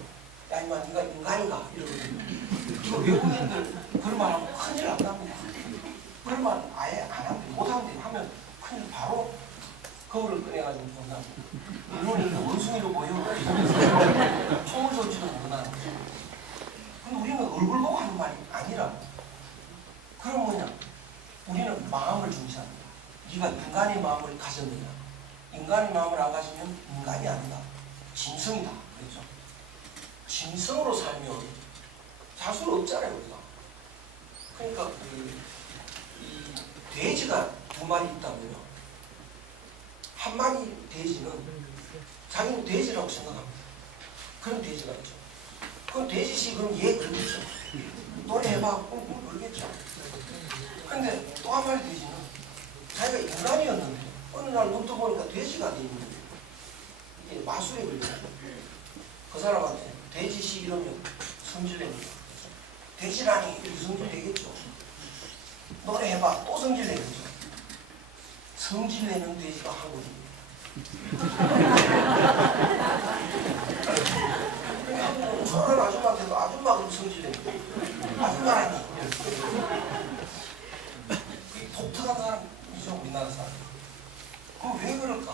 야 임마 네가 인간인가 이러거든요. 외국인들 그런 말 하면 큰일 난답니다. 그런 말 아예 안 하면 못하는데 하면 큰일 바로 거울을 꺼내가지고 본답니다. 물론 이렇게 원숭이로 보여 총을 쏠지도 모른다는 거죠. 근데 우리는 얼굴 보고 하는 말이 아니라, 그럼 뭐냐, 우리는 마음을 중시합니다. 네가 인간의 마음을 가졌느냐, 인간의 마음을 안 가지면 인간이 아니다, 짐승이다, 그렇죠? 짐승으로 살면 살 수는 없잖아요, 우리가. 그러니까 이 돼지가 두 마리 있다면요, 한 마리 돼지는 자기는 돼지라고 생각합니다. 그런 돼지가 있죠. 그럼 돼지씨 그럼 얘 그러겠죠. 노래해봐, 그러겠죠. 근데 또 한 마리 돼지는 자기가 인간이었는데 어느 날 눈 떠보니까 돼지가 돼 있는 거예요. 이게 마술에 걸려요. 그 사람한테 돼지씨 이러면 성질냅니다. 돼지라니 이렇게 성질내겠죠. 노래해봐, 또 성질내겠죠. 성질내는 돼지가 한국입니다. 한국은 저런 아줌마한테도 아줌마 그럼 성질냅니다. 아줌마라니. 독특한 사람이죠, 우리나라 사람. 그럼 왜 그럴까?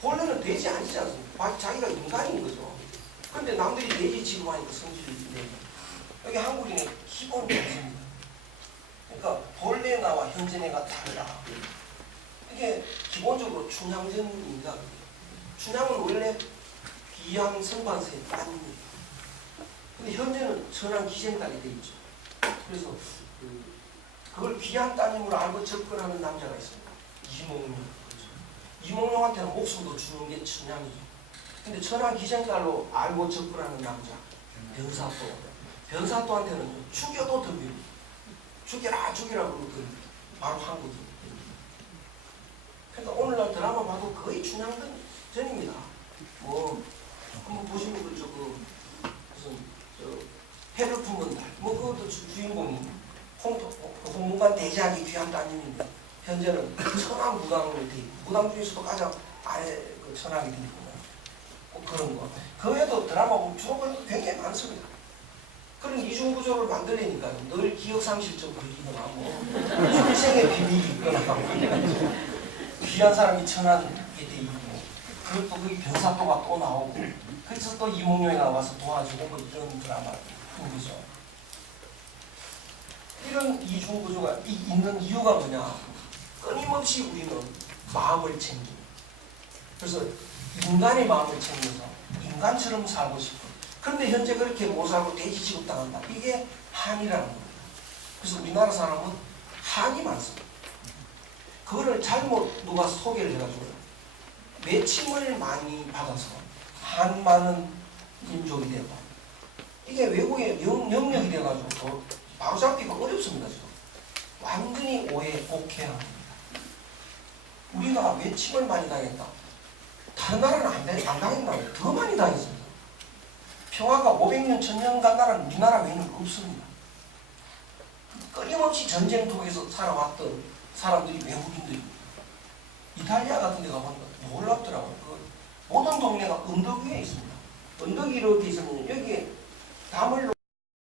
본래는 돼지 아니지 않습니까? 자기가 인간인 거죠. 그런데 남들이 돼지 취급하니까 성질이 내요. 여기 한국인의 기본 정신입니다. 그러니까 본래 나와 현재 내가 다르다. 이게 기본적으로 춘향전입니다. 춘향은 원래 귀양 선관세의 따님입니다. 근데 현재는 천황 기생딸이 돼 있죠. 그래서 그걸 귀양 따님으로 알고 접근하는 남자가 있습니다. 이몽룡. 그렇죠. 이몽룡한테는 목숨도 주는 게 춘향이죠. 근데 천황 기생딸로 알고 접근하는 남자 변사또. 변사또한테는 죽여도 덤빕니다. 죽여라 죽여라 그러고 바로 한국이. 그러니까 오늘날 드라마 봐도 거의 춘향전입니다. 뭐 한번 보시면 그저 무슨 해를 품은 달, 뭐 그것도 주인공이 홍문관 대제하기 귀한 따님인데 현재는 천황 무당으로 돼 있고, 무당 중에서도 가장 아래 그 천황이 돼 있고 뭐 그런 거. 그 외에도 드라마 보면 주로 굉장히 많습니다. 그런 이중구조를 만들려니까 늘 기억상실증 걸리거나 뭐 출생의 비밀이 있거나 귀한 사람이 천황에 돼 있고, 그리고 또 그 변사또가 또 나오고, 그래서 또 이몽룡이 나와서 도와주고 뭐 이런 드라마를 한 거죠. 이런 이중구조가 있는 이유가 뭐냐, 끊임없이 우리는 마음을 챙깁니다. 그래서 인간의 마음을 챙겨서 인간처럼 살고 싶어. 그런데 현재 그렇게 못 살고 돼지 취급당한다. 이게 한이라는 겁니다. 그래서 우리나라 사람은 한이 많습니다. 그거를 잘못 누가 소개를 해가지고 매칭을 많이 받아서 한 많은 민족이 되고, 이게 외국의 영역이 돼가지고 바로 잡기가 어렵습니다. 지금 완전히 곡해합니다. 우리가 매칭을 많이 당했다. 다른 나라는 안 당했나요? 더 많이 당했습니다. 평화가 500년, 1000년 간 나라는 우리나라 외에는 없습니다. 끊임없이 전쟁통에서 살아왔던 사람들이 외국인들입니다. 이탈리아 같은 데 가보니까 놀랍더라고요. 모든 동네가 언덕 위에 있습니다. 언덕이 이렇게 있으면 여기에 담을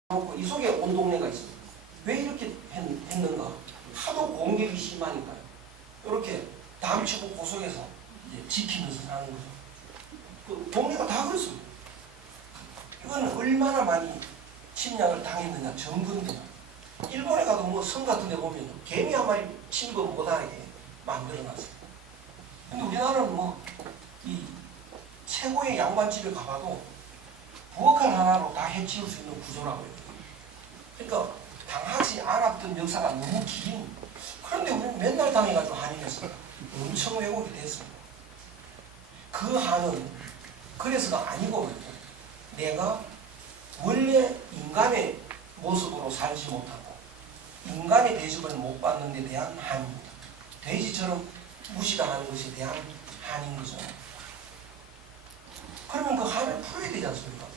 놓고 이 속에 온 동네가 있습니다. 왜 이렇게 했는가? 하도 공격이 심하니까요. 이렇게 담 치고 그 속에서 이제 지키면서 사는 거죠. 그 동네가 다 그렇습니다. 이거는 얼마나 많이 침략을 당했느냐, 정근대요. 일본에 가도 뭐 성 같은 데 보면 개미 한 마리 침범 못하게 만들어놨어요. 근데 우리나라는 뭐 이 최고의 양반집에 가봐도 부엌칼 하나로 다 해치울 수 있는 구조라고요. 그러니까 당하지 않았던 역사가 너무 긴. 그런데 우리는 맨날 당해가지고 한인에서 엄청 왜곡이 됐습니다. 그 한은 그래서가 아니고 내가 원래 인간의 모습으로 살지 못하고 인간의 대접을 못 받는 데 대한 한입니다. 돼지처럼 무시당하는 것에 대한 한인 거죠. 그러면 그 한을 풀어야 되지 않습니까?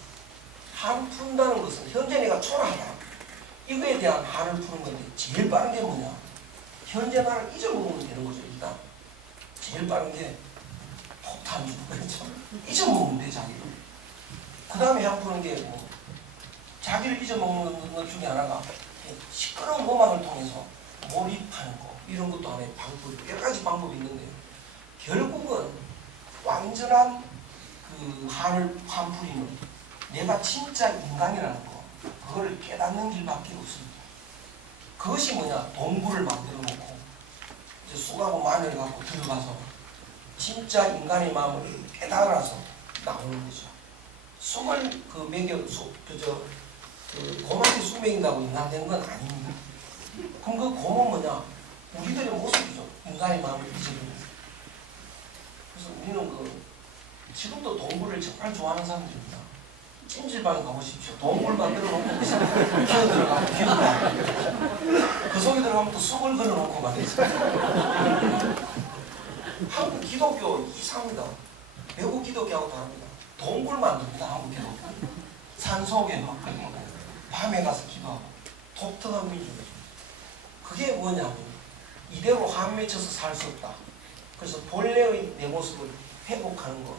한을 푼다는 것은 현재 내가 초라하다, 이거에 대한 한을 푸는 건데, 제일 빠른 게 뭐냐? 현재 나를 잊어먹으면 되는 거죠. 일단 제일 빠른 게 폭탄주, 그렇죠? 잊어먹으면 돼, 자기를. 그 다음에 한 푸는 게 뭐, 자기를 잊어먹는 것 중에 하나가 시끄러운 음악을 통해서 몰입하는 거, 이런 것도 하나의 방법, 여러 가지 방법이 있는데, 결국은 완전한 그 한풀이는 내가 진짜 인간이라는 거, 그거를 깨닫는 길밖에 없습니다. 그것이 뭐냐? 동굴을 만들어 놓고 이제 쑥하고 마늘 갖고 들어가서 진짜 인간의 마음을 깨달아서 나오는 거죠. 쑥을 그 곰한테 쑥 먹인다고 인간되는 건 아닙니다. 그럼 그 곰은 뭐냐? 우리들의 모습이죠. 인간의 마음을 잊어버리는. 그래서 우리는 지금도 동굴을 정말 좋아하는 사람들입니다. 찜질방에 가보십시오. 동굴 만들어 놓고 기어 들어가고 기어 나가고 그 속에 들어가면 또 쑥을 걸어 놓고 말이죠. 한국 기독교 이상합니다. 외국 기독교하고 다릅니다. 동굴 만듭니다. 한국 기독교. 산속에 막 밤에 가서 기도하고 독특한 민족이죠. 그게 뭐냐면 이대로 한 맺혀서 살 수 없다. 그래서 본래의 내 모습을 회복하는 것.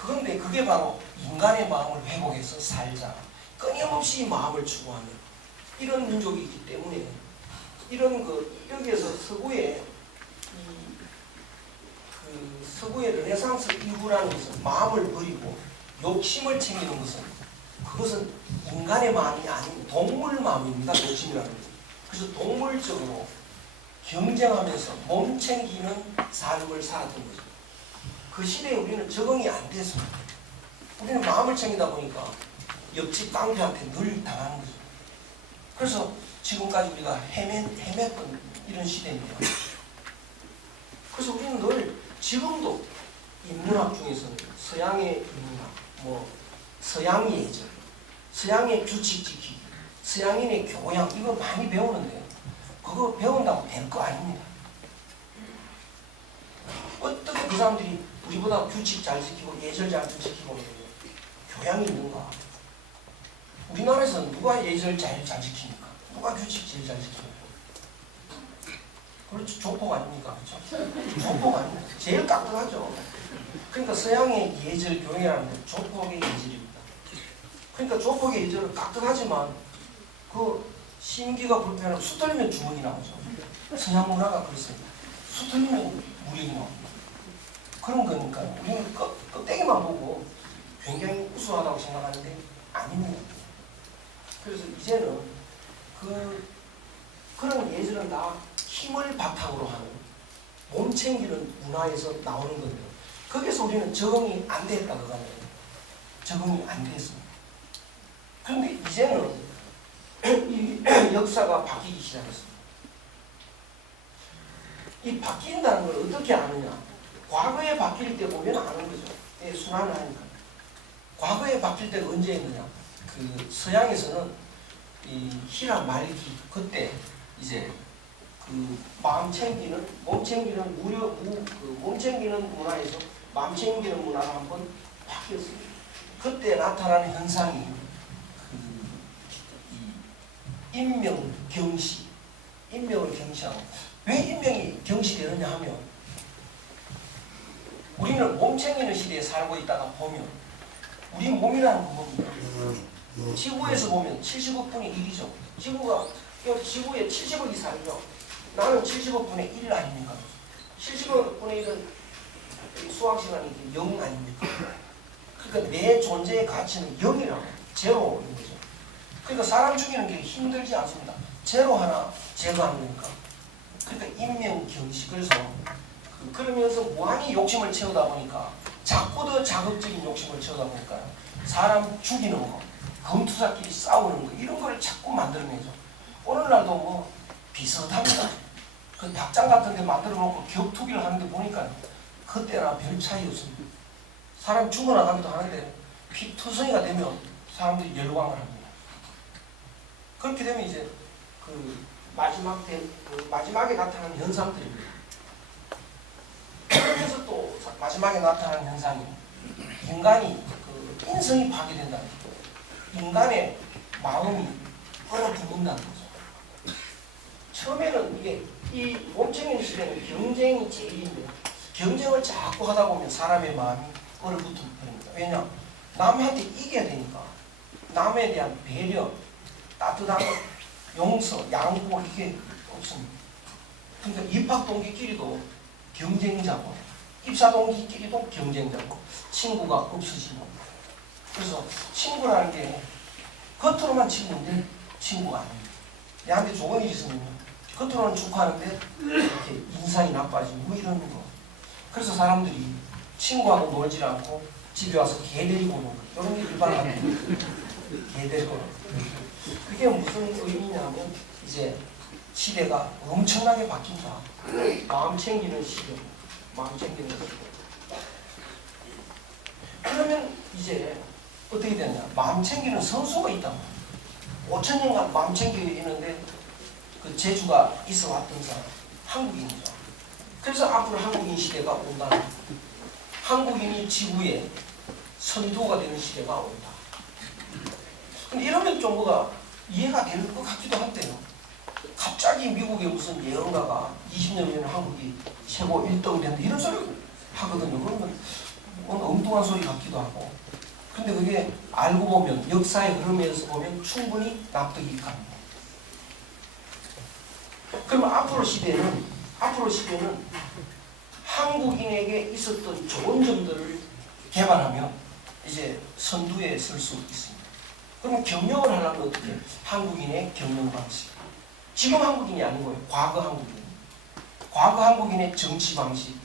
그런데 그게 바로 인간의 마음을 회복해서 살자, 끊임없이 마음을 추구하는 이런 민족이기 때문에, 이런 여기에서 서구의 르네상스 이후라는 것은 마음을 버리고 욕심을 챙기는 것은, 그것은 인간의 마음이 아닌 동물 마음입니다. 욕심이라는 것은. 그래서 동물적으로 경쟁하면서 몸 챙기는 삶을 살았던 거죠. 그 시대에 우리는 적응이 안 됐습니다. 우리는 마음을 챙기다 보니까 옆집 깡패한테 늘 당하는 거죠. 그래서 지금까지 우리가 헤맸던 이런 시대입니다. 그래서 우리는 늘 지금도 인문학 중에서는 서양의 인문학, 서양 예절, 서양의 규칙 지키기, 서양인의 교양, 이거 많이 배우는데요. 그거 배운다고 될 거 아닙니다. 어떻게 그 사람들이 우리보다 규칙 잘 지키고 예절 잘 지키고 교양이 있는가? 우리나라에서는 누가 예절 제일 잘 지킵니까? 누가 규칙 제일 잘 지킵니까? 그렇죠. 조폭 아닙니까? 그렇죠? 조폭 아닙니까? 제일 깍듯하죠. 그러니까 서양의 예절 교양이라는 건 조폭의 예절입니다. 그러니까 조폭의 예절은 깍듯하지만 그 심기가 불편하고 수틀리면 주먹이 나오죠. 서양 문화가 그렇습니다. 수틀리면 무력이 나옵니다. 그런 거니까 우리는 껍데기만 보고 굉장히 우수하다고 생각하는데 아닙니다. 그래서 이제는 그런 예절은 다 힘을 바탕으로 하는 몸 챙기는 문화에서 나오는 건데요. 거기서 우리는 적응이 안 됐다 그거는. 적응이 안 됐습니다. 그런데 이제는 이 역사가 바뀌기 시작했습니다. 이 바뀐다는 걸 어떻게 아느냐? 과거에 바뀔 때 보면 아는 거죠. 순환을 하니까. 과거에 바뀔 때가 언제 있느냐? 그 서양에서는 이 희라 말기 그때 이제 그 몸 챙기는 문화에서 마음 챙기는 문화로 한번 바뀌었습니다. 그때 나타나는 현상이 인명경시, 인명을 경시하고, 왜 인명이 경시되느냐 하면 우리는 몸 챙기는 시대에 살고 있다가 보면 우리 몸이라는 건 뭡니까? 지구에서 보면 70억 분의 1이죠. 지구에 70억이 살죠. 나는 70억 분의 1 아닙니까? 70억 분의 1은 수학 시간이 0 아닙니까? 그러니까 내 존재의 가치는 0이라고, 제로인 거죠. 그러니까 사람 죽이는 게 힘들지 않습니다. 제로 하나 제거하는 거니까. 그러니까 인명경시. 그래서 그러면서 무한히 욕심을 채우다 보니까 자꾸 더 자극적인 욕심을 채우다 보니까 사람 죽이는 거, 검투사끼리 싸우는 거, 이런 거를 자꾸 만들어내죠. 오늘날도 비슷합니다. 그 닭장 같은 데 만들어 놓고 격투기를 하는데 보니까 그때나 별 차이 없습니다. 사람 죽어나가기도 하는데 피투성이가 되면 사람들이 열광을 합니다. 그렇게 되면 이제 그 마지막에 나타나는 현상들입니다. 그래서 또 마지막에 나타나는 현상이 인간이 그 인성이 파괴된다는 거죠. 인간의 마음이 얼어붙는다는 거죠. 처음에는 이게 이 몸체인 시대는 경쟁이 제일인데 경쟁을 자꾸 하다 보면 사람의 마음이 얼어붙는 겁니다. 왜냐? 남한테 이겨야 되니까 남에 대한 배려, 따뜻한 용서, 양보 이게 없습니다. 그러니까 입학 동기끼리도 경쟁자고 입사 동기끼리도 경쟁자고 친구가 없으시고 그래서 친구라는 게 겉으로만 친구인데 친구가 아닙니다. 얘한테 좋은 일이 있으면 겉으로는 축하하는데 이렇게 인상이 나빠지고 뭐 이러는 거. 그래서 사람들이 친구하고 놀지 않고 집에 와서 개 데리고 오는 거. 이런 게 일반화돼요. 개 데리고 오는 거. 그게 무슨 의미냐면 이제 시대가 엄청나게 바뀐다. 마음 챙기는 시대. 마음 챙기는 시대. 그러면 이제 어떻게 되냐. 마음 챙기는 선수가 있단 말이야. 5,000년간 마음 챙기는데 그 재주가 있어 왔던 사람. 한국인이죠. 그래서 앞으로 한국인 시대가 온다는 거예요. 한국인이 지구의 선두가 되는 시대가 온다. 근데 이러면 좀 뭐가 이해가 되는 것 같기도 한데요. 갑자기 미국의 무슨 예언가가 20년 전에 한국이 최고 1등 된다 이런 소리를 하거든요. 그러면 뭔가 엉뚱한 소리 같기도 하고. 근데 그게 알고 보면 역사의 흐름에서 보면 충분히 납득이 갑니다. 그러면 앞으로 시대는 한국인에게 있었던 좋은 점들을 개발하면 이제 선두에 설 수 있습니다. 그러면 경영을 하려면 어떻게? 한국인의 경영 방식. 지금 한국인이 아닌 거예요. 과거 한국인. 과거 한국인의 정치 방식.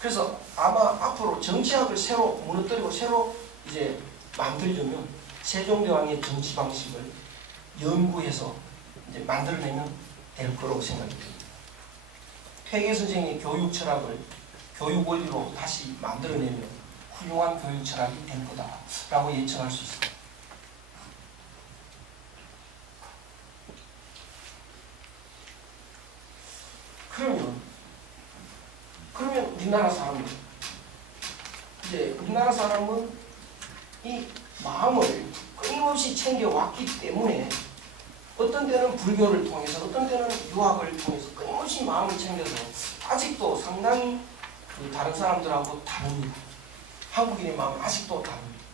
그래서 아마 앞으로 정치학을 새로 무너뜨리고 새로 이제 만들려면 세종대왕의 정치 방식을 연구해서 이제 만들어내면 될 거라고 생각이 듭니다. 퇴계 선생의 교육 철학을 교육 원리로 다시 만들어내면 훌륭한 교육 철학이 될 거다라고 예측할 수 있습니다. 그러면 우리나라 사람은 이 마음을 끊임없이 챙겨왔기 때문에 어떤 때는 불교를 통해서 어떤 때는 유학을 통해서 끊임없이 마음을 챙겨서 아직도 상당히 다른 사람들하고 다릅니다. 한국인의 마음은 아직도 다릅니다.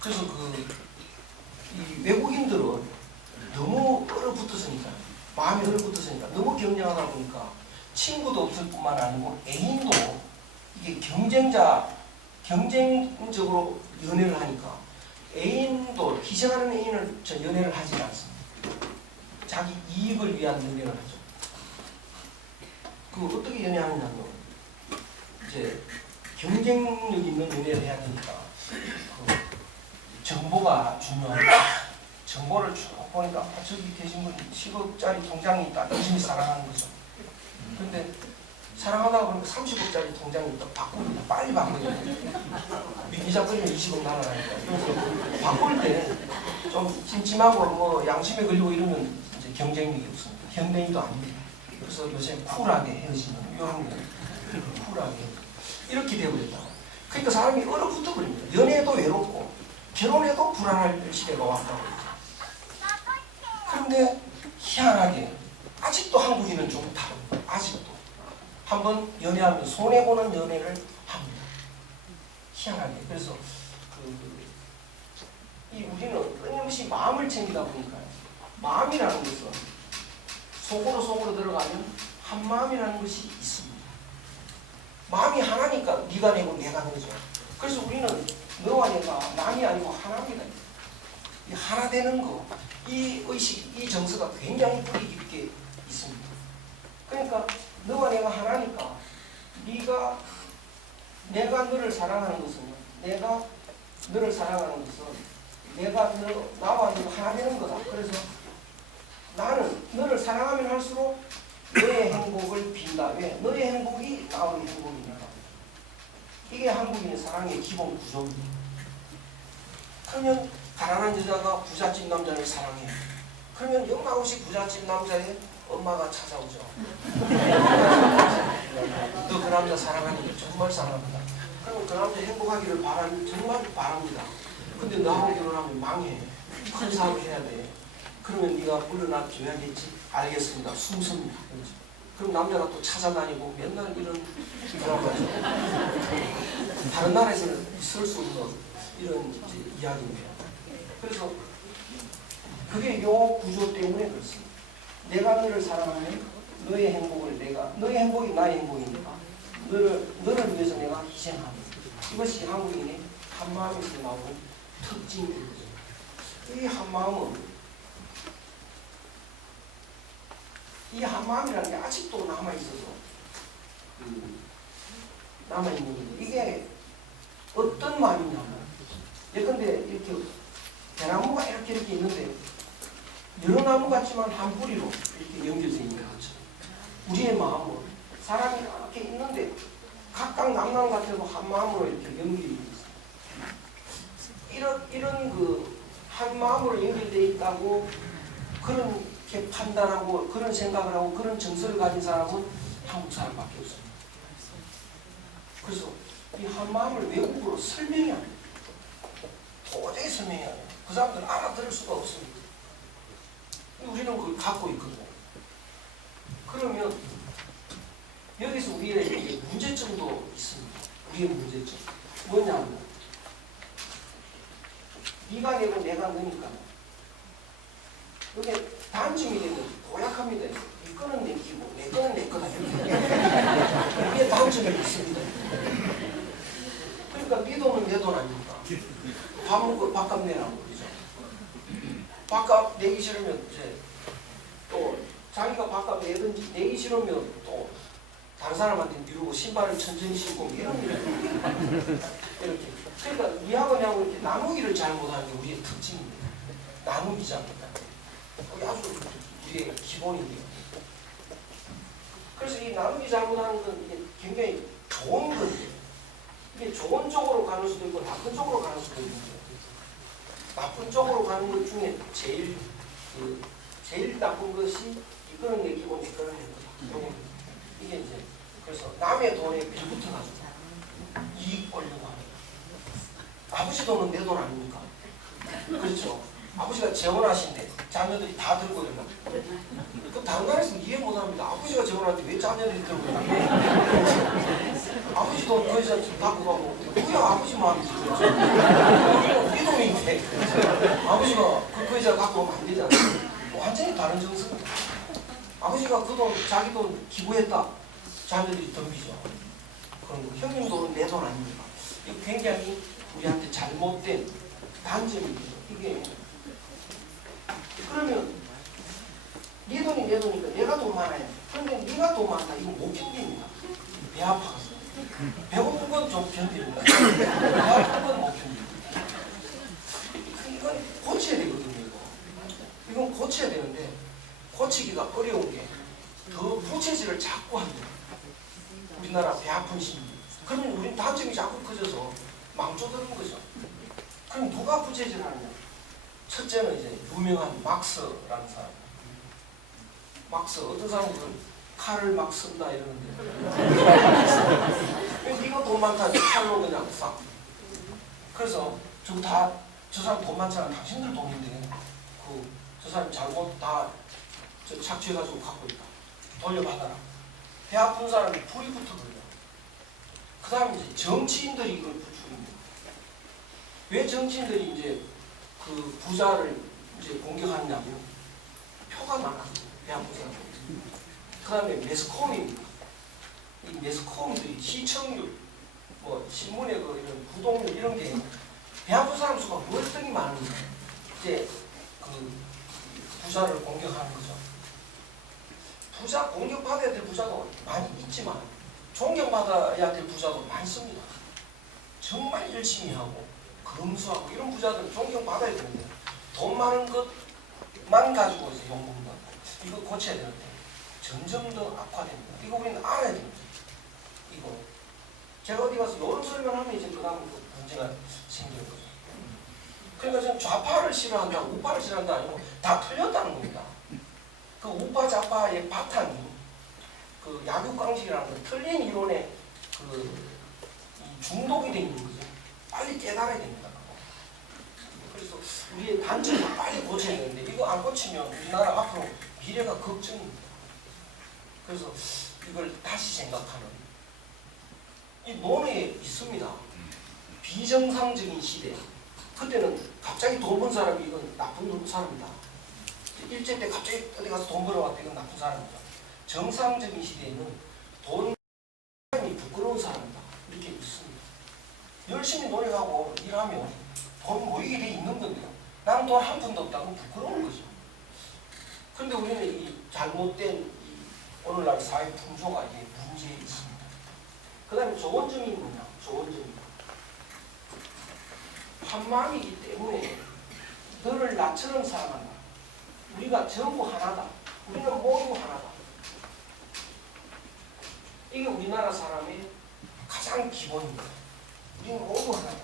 그래서 이 외국인들은 너무 얼어붙었으니까 마음이 얼어붙었으니까 너무 경쟁하다 보니까 친구도 없을 뿐만 아니고 애인도 이게 경쟁적으로 연애를 하니까 애인도 희생하는 애인을 연애를 하지 않습니다. 자기 이익을 위한 연애를 하죠. 그 어떻게 연애하느냐면 이제 경쟁력 있는 연애를 해야 되니까 정보가 중요하니까 정보를 쭉 보니까 저기 계신 분이 10억짜리 통장이 있다. 열심히 사랑하는 거죠. 근데 사랑하다가 보니까 30억짜리 통장이 있다. 바꿉니다. 빨리 바꿔야 돼요. 이자 끌면 20억 날아가니까. 그래서 바꿀 때 좀 찜찜하고 뭐 양심에 걸리고 이러면 이제 경쟁력이 없습니다. 현대인도 아닙니다. 그래서 요새 쿨하게 헤어지는 이런 게 쿨하게 이렇게 되어버렸다. 그러니까 사람이 얼어붙어 버립니다. 연애도 외롭고 결혼해도 불안할 시대가 왔다고 그러죠. 그런데 희한하게 아직도 한국인은 좀 다릅니다. 아직도 한번 연애하면 손해보는 연애를 합니다. 희한하게. 그래서 우리는 끊임없이 마음을 챙기다 보니까 마음이라는 것은 속으로 들어가면 한 마음이라는 것이 있습니다. 마음이 하나니까 네가 내고 내가 내죠. 그래서 우리는 너와 내가 남이 아니고 하나입니다. 이 하나 되는 거, 이 의식, 이 정서가 굉장히 뿌리 깊게 있습니다. 그러니까 너와 내가 하나니까 내가 너를 사랑하는 것은 내가 나와 너가 하나 되는 거다. 그래서 나는 너를 사랑하면 할수록 너의 행복을 빈다. 왜? 너의 행복이 나의 행복이니까. 이게 한국인의 사랑의 기본 구조입니다. 그러면 가난한 여자가 부잣집 남자를 사랑해. 그러면 영락없이 부잣집 남자의 엄마가 찾아오죠. 너 그 남자 사랑하니? 정말 사랑합니다. 그러면 그 남자 행복하기를 정말 바랍니다. 근데 너하고 결혼하면 망해. 큰 사업을 해야 돼. 그러면 네가 물러나 줘야겠지. 알겠습니다. 숨습니다. 그럼 남자가 또 찾아다니고 맨날 이런 드라마죠. 다른 나라에서는 있을 수 없는 이런 이야기입니다. 그래서 그게 요 구조 때문에 그렇습니다. 내가 너를 사랑하면 너의 행복이 나의 행복이니까 너를 위해서 내가 희생하는 이것이 한국인의 한마음에서 나오는 특징인 거죠. 이 한마음이라는 게 아직도 남아있어서 남아있는 거죠. 이게 어떤 마음이냐면 예컨대 이렇게 대나무가 이렇게 있는데 여러 나무 같지만 한 뿌리로 이렇게 연결되어 있는 거죠. 우리의 마음은 사람이 이렇게 있는데 각각 남남 같아도 한 마음으로 이렇게 연결이 있어요. 이런 그 한 마음으로 연결되어 있다고 그렇게 판단하고 그런 생각을 하고 그런 정서를 가진 사람은 한국 사람밖에 없습니다. 그래서 이 한 마음을 외국어로 설명이 안 돼요. 도저히 설명이 안 돼요. 그 사람들은 알아들을 수가 없습니다. 우리는 그걸 갖고 있거든요. 그러면 여기서 우리의 문제점도 있습니다. 우리의 문제점. 뭐냐면 네가 내고 내가 너니까 이게 단점이 되면 고약합니다. 네 거는 내 끼고 내 거는 내 거다. 이게 단점이 있습니다. 그러니까 네 돈은 내 돈 아닙니까? 밥 먹고 밥값 내라고 그러죠. 밥값 내기 싫으면 이제 또 자기가 밥값 내기 싫으면 또 다른 사람한테 미루고 신발을 천천히 신고 이런 이렇게. 그러니까 니하고 나하고 이렇게 나누기를 잘 못하는 게 우리의 특징입니다. 나누기지 않는다. 그게 아주 우리의 기본인데요. 그래서 이 나누기 잘 못하는 건 이게 굉장히 좋은 건데 이게 좋은 쪽으로 가는 수도 있고 나쁜 쪽으로 가는 수도 있는 거예요. 나쁜 쪽으로 가는 것 중에 제일 나쁜 것이 이거는 내 기본, 이거는 내 거다. 이게 이제 그래서 남의 돈에 빌붙어가지고 이익 벌려고 합니다. 아버지 돈은 내 돈 아닙니까? 그렇죠. 아버지가 재혼하신데 자녀들이 다 들고 있는 그 다른 나라에서는 이해 못합니다. 아버지가 재혼하는데 왜 자녀들이 들고 있는 아버지 돈 그 여자 갖고 가고 그게 아버지 마음이지. 그렇죠. 우리 돈인데 아버지가 그 여자 갖고 가면 안 되잖아요. 완전히 다른 정서입니다. 아버지가 그 돈 자기 돈 기부했다. 자녀들이 덤비죠. 그럼 형님 돈은 내 돈 아닙니까? 이거 굉장히 우리한테 잘못된 단점이죠. 이게 그러면 네 돈이 내 돈이니까 내가 돈 많아요. 그런데 네가 돈 많다. 이거 못 견딥니다. 배 아파서. 배고픈 건 좀 견딥니다. 배 아픈 건 못 견딥니다. 이건 고쳐야 되거든요. 이건 고쳐야 되는데 고치기가 어려운 게 더 부채질을 자꾸 합니다. 우리나라 배 아픈 심리. 그러면 우린 단점이 자꾸 커져서 망쳐드는 거죠. 그럼 누가 부채질을 하느냐? 첫째는 이제 유명한 막스라는 사람. 막스 어떤 사람들은 칼을 막 쓴다 이러는데 네가 돈 많다 칼로 그냥 싹. 그래서 저 사람 돈 많잖아. 당신들 돈인데 저 사람 잘못 다 착취해가지고 갖고 있다. 돌려받아라. 배 아픈 사람이 불이 붙어버려. 그 다음에 이제 정치인들이 이걸 부추깁니다. 왜 정치인들이 이제 그 부자를 이제 공격하느냐면 표가 많아서 배 아픈 사람. 그 다음에 매스컴입니다. 이 매스컴들이 시청률, 뭐 신문의 이런 구독률 이런 게 배 아픈 사람 수가 월등히 많으니까 이제 그 부자를 공격하는 거죠. 부자 공격받아야 될 부자도 많이 있지만 존경받아야 될 부자도 많습니다. 정말 열심히 하고 검소하고 이런 부자들은 존경받아야 되는데 돈 많은 것만 가지고 이제 욕먹는다. 이거 고쳐야 되는데 점점 더 악화됩니다. 이거 우리는 알아야 됩니다. 이거 제가 어디 가서 이런 소리만 하면 이제 그 다음 문제가 생기는 거죠. 그러니까 지금 좌파를 싫어한다, 우파를 싫어한다 아니고 다 틀렸다는 겁니다. 그 우파 좌파의 바탕이 그 약육강식이라는 그 틀린 이론에 이 중독이 돼 있는 거죠. 빨리 깨달아야 됩니다. 그래서 우리의 단점을 빨리 고쳐야 되는데 이거 안 고치면 우리나라 앞으로 미래가 걱정입니다. 그래서 이걸 다시 생각하는 이 논에 있습니다. 비정상적인 시대. 그때는 갑자기 돈 번 사람이 이건 나쁜 사람이다. 일제 때 갑자기 어디 가서 돈 벌어왔다 이건 나쁜 사람이다. 정상적인 시대에는 돈 사람이 부끄러운 사람이다. 이렇게 있습니다. 열심히 노력하고 일하면 돈 모이게 돼 있는 건데요. 나는 돈 한 푼도 없다고 부끄러운 거죠. 그런데 우리는 이 잘못된 이 오늘날 사회 풍조가 이게 문제에 있습니다. 그 다음에 좋은 점이 뭐냐? 좋은 점이 한마음이기 때문에 너를 나처럼 사랑한다. 우리가 전부 하나다. 우리는 모두 하나다. 이게 우리나라 사람의 가장 기본입니다. 우리는 모두 하나다.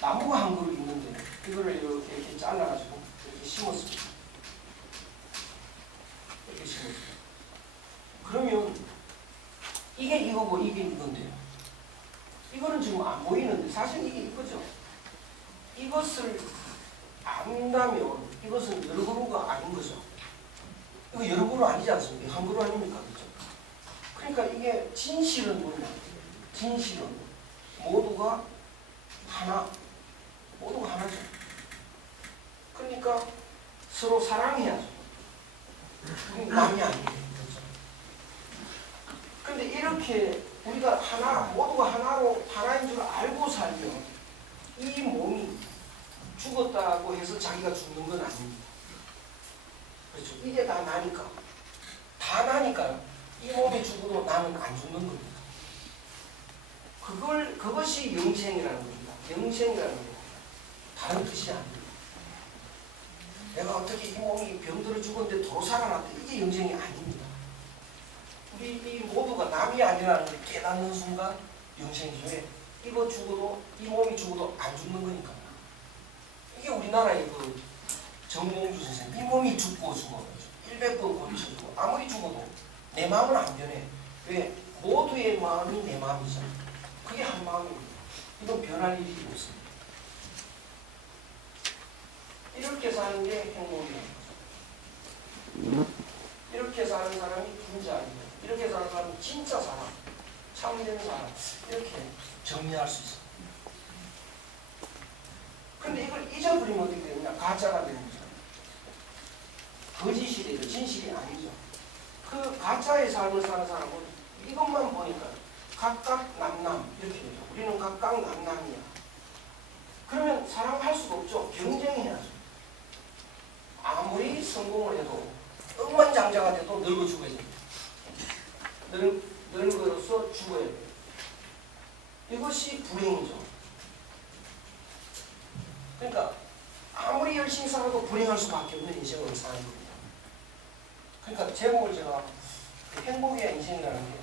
나무가 한 그루 있는데 이거를 이렇게 잘라가지고 이렇게 심었습니다. 이렇게 심었습니다. 그러면 이게 이거고 이게 이건데요. 이거는 지금 안 보이는데 사실 이게 이거죠. 이것을 안다면 이것은 여러 그루가 아닌 거죠. 이거 여러 그루 아니지 않습니까? 한 그루 아닙니까? 그렇죠? 그러니까 이게 진실은 뭐냐? 진실은 모두가 하나. 모두가 하나죠. 그러니까 서로 사랑해야죠. 남이 아니에요. 그런데 이렇게 우리가 하나, 모두가 하나로 하나인 줄 알고 살면 이 몸이 죽었다고 해서 자기가 죽는 건 아닙니다. 그렇죠? 이게 다 나니까. 다 나니까요. 이 몸이 죽어도 나는 안 죽는 겁니다. 그것이 영생이라는 겁니다. 영생이라는 겁니다. 다른 뜻이 아닙니다. 내가 어떻게 이 몸이 병들어 죽었는데 도로 살아났다. 이게 영생이 아닙니다. 우리 이 모두가 남이 아니라는 걸 깨닫는 순간 영생이죠. 왜? 이거 죽어도 이 몸이 죽어도 안 죽는 거니까. 이게 우리나라의 그 정몽주 선생님. 이 몸이 죽고 죽어 100번 고쳐주고 아무리 죽어도 내 마음은 안 변해. 왜? 모두의 마음이 내 마음이죠. 그게 한 마음입니다. 이건 변할 일이 없습니다. 이렇게 사는 게 행복이라는 거죠. 이렇게 사는 사람이 분자입니다. 이렇게 사는 사람이 진짜 사람, 참된 사람, 이렇게 정리할 수 있어요. 그런데 이걸 잊어버리면 어떻게 되느냐? 가짜가 되는 거죠. 거짓이 되죠. 진실이 아니죠. 그 가짜의 삶을 사는 사람은 이것만 보니까 각각 남남 이렇게 되죠. 우리는 각각 남남이야. 그러면 사랑할 수가 없죠. 경쟁해야죠. 아무리 성공을 해도 억만장자가 돼도 늙어 죽어야 됩니다. 늙어서 죽어야 돼요. 이것이 불행이죠. 그러니까 아무리 열심히 살아도 불행할 수밖에 없는 인생을 사는 겁니다. 그러니까 제목을 제가 행복의 인생이라는 게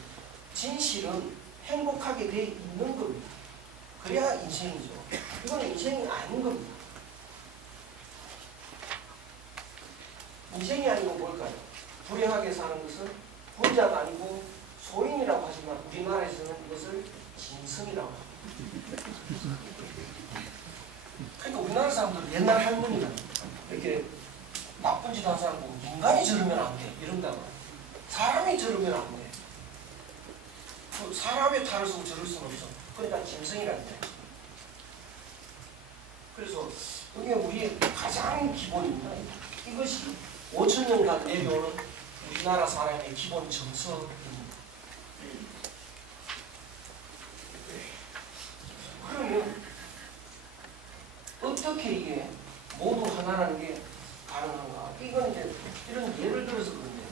진실은 행복하게 돼 있는 겁니다. 그래야 인생이죠. 이건 인생이 아닌 겁니다. 인생이 아니고 뭘까요? 불행하게 사는 것은 부자가 아니고 소인이라고 하지만 우리나라에서는 이것을 진성이라고 합니다. 그러니까 우리나라 사람들은 옛날 할머니가 이렇게 나쁜 짓 한 사람 보고 인간이 저러면 안 돼 이런다고. 사람이 저러면 안 돼. 그 사람의 탈을 쓰고 저럴 수는 없어. 그러니까 진성이라는 거예요. 그래서 이게 우리의 가장 기본입니다. 이것이 5,000년간 내려오는 우리나라 사람의 기본 정서입니다. 그러면 어떻게 이게 모두 하나라는 게 가능한가? 이건 이제 이런 예를 들어서 그런데요.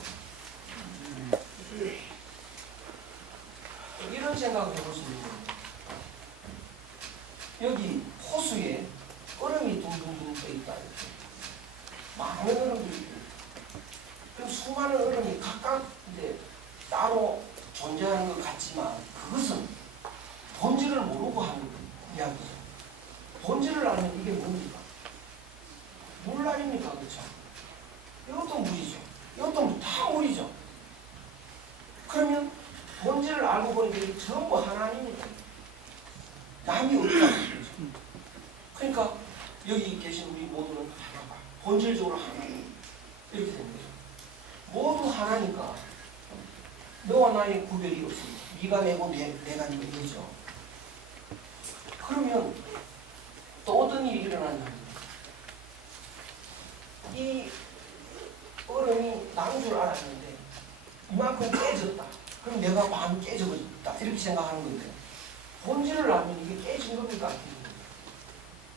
이런 생각을 해볼 수 있는 겁니다. 여기 호수에 얼음이 둥둥둥 떠 있다. 이렇게. 많은 얼음들이 있고. 그럼 수많은 얼음이 각각 이제 따로 존재하는 것 같지만 그것은 본질을 모르고 하는 이야기죠. 본질을 알면 이게 뭡니까? 물 아닙니까? 그렇죠? 이것도 물이죠. 이것도 다 물이죠. 그러면 본질을 알고 보니까 이게 전부 하나 아닙니까? 남이 없다는 거죠. 그러니까 여기 계신 우리 모두는 하나가 본질적으로 하나 이렇게 되는 거죠. 모두 하나니까 너와 나의 구별이 없습니다. 네가 내고 내가 네죠. 그러면 또 어떤 일이 일어나냐면 이 얼음이 나온 줄 알았는데 이만큼 깨졌다. 그럼 내가 반 깨져버렸다. 이렇게 생각하는 건데 본질을 알면 이게 깨진 겁니까? 안 깨진 겁니까?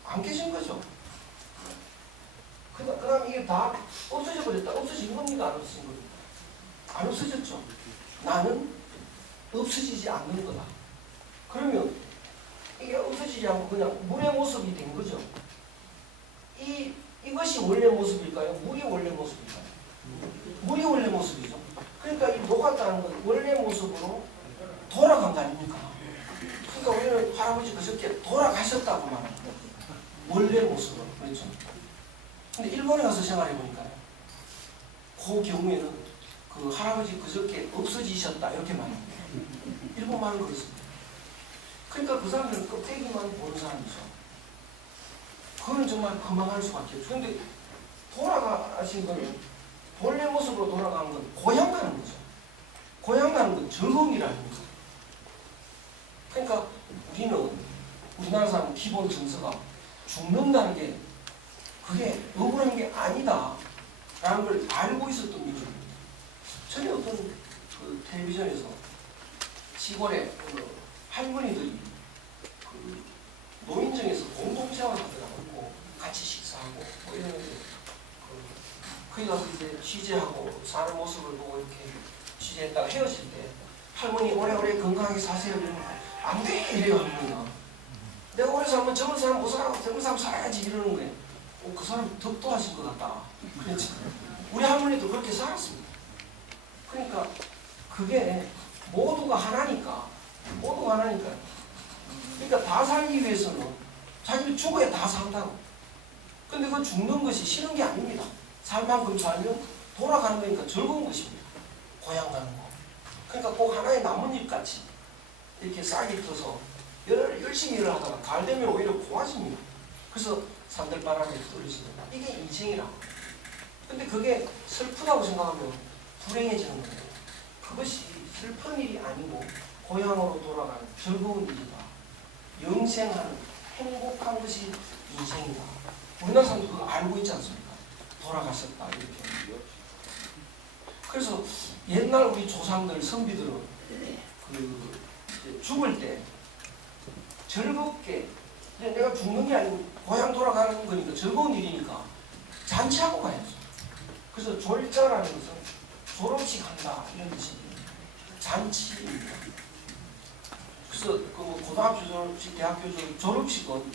안 깨진 거죠. 그 다음 이게 다 없어져 버렸다. 없어진 겁니까? 안 없어진 겁니까? 안 없어졌죠. 나는 없어지지 않는 거다. 그러면 이게 없어지지 않고 그냥 물의 모습이 된 거죠. 이것이 원래 모습일까요? 물이 원래 모습일까요? 물이 원래 모습이죠. 그러니까 이 녹았다는 건 원래 모습으로 돌아간 거 아닙니까? 그러니까 우리는 할아버지 그저께 돌아가셨다고 말합니다. 원래 모습으로. 그렇죠. 근데 일본에 가서 생활해 보니까요. 그 경우에는 그 할아버지 그저께 없어지셨다 이렇게 말합니다. 일본 말은 그렇습니다. 그러니까 그 사람들은 껍데기만 보는 사람이죠. 그거는 정말 거망할 수밖에 없죠. 그런데 돌아가신 거는 본래 모습으로 돌아가는 건 고향 가는 거죠. 고향 가는 건 즐거움이라는 거죠. 그러니까 우리나라 사람은 기본 정서가 죽는다는 게 그게 억울한 게 아니다 라는 걸 알고 있었던 민족입니다. 전에 어떤 그 텔레비전에서 시골에 할머니들이 그 노인정에서 공동생활 하더라고요. 같이 식사하고 뭐 이런 게 거기 가서 이제 취재하고 사는 모습을 보고 이렇게 취재했다가 헤어질 때 할머니 오래오래 건강하게 사세요 이러면 안 돼 이래요 할머니가. 내가 오래 살면 젊은 사람 못 살아 젊은 사람 살아야지 이러는 거예요. 그 사람 덕도하신 것 같다. 그렇지. 우리 할머니도 그렇게 살았습니다. 그러니까 그게 모두가 하나니까 그러니까 다 살기 위해서는 자기를 죽어야 다 산다고. 근데 그 죽는 것이 싫은 게 아닙니다. 살 만큼 살면 돌아가는 거니까 즐거운 것입니다. 고향 가는 거. 그러니까 꼭 하나의 나뭇잎 같이 이렇게 싹이 터서 열심히 일을 하다가 가을 되면 오히려 고와집니다. 그래서 산들바람에 떨어지는 이게 인생이라고. 근데 그게 슬프다고 생각하면 불행해지는 거예요. 그것이 슬픈 일이 아니고 고향으로 돌아가는 즐거운 일이다. 영생하는 행복한 것이 인생이다. 우리나라 사람도 그거 알고 있지 않습니까? 돌아가셨다 이렇게. 그래서 옛날 우리 조상들 선비들은 그 죽을 때 즐겁게 내가 죽는 게 아니고 고향 돌아가는 거니까 즐거운 일이니까 잔치하고 가야죠. 그래서 졸자라는 것은 졸업식 한다 이런 뜻입니다. 잔치입니다. 그래서 그 고등학교 졸업식, 대학교 졸업식은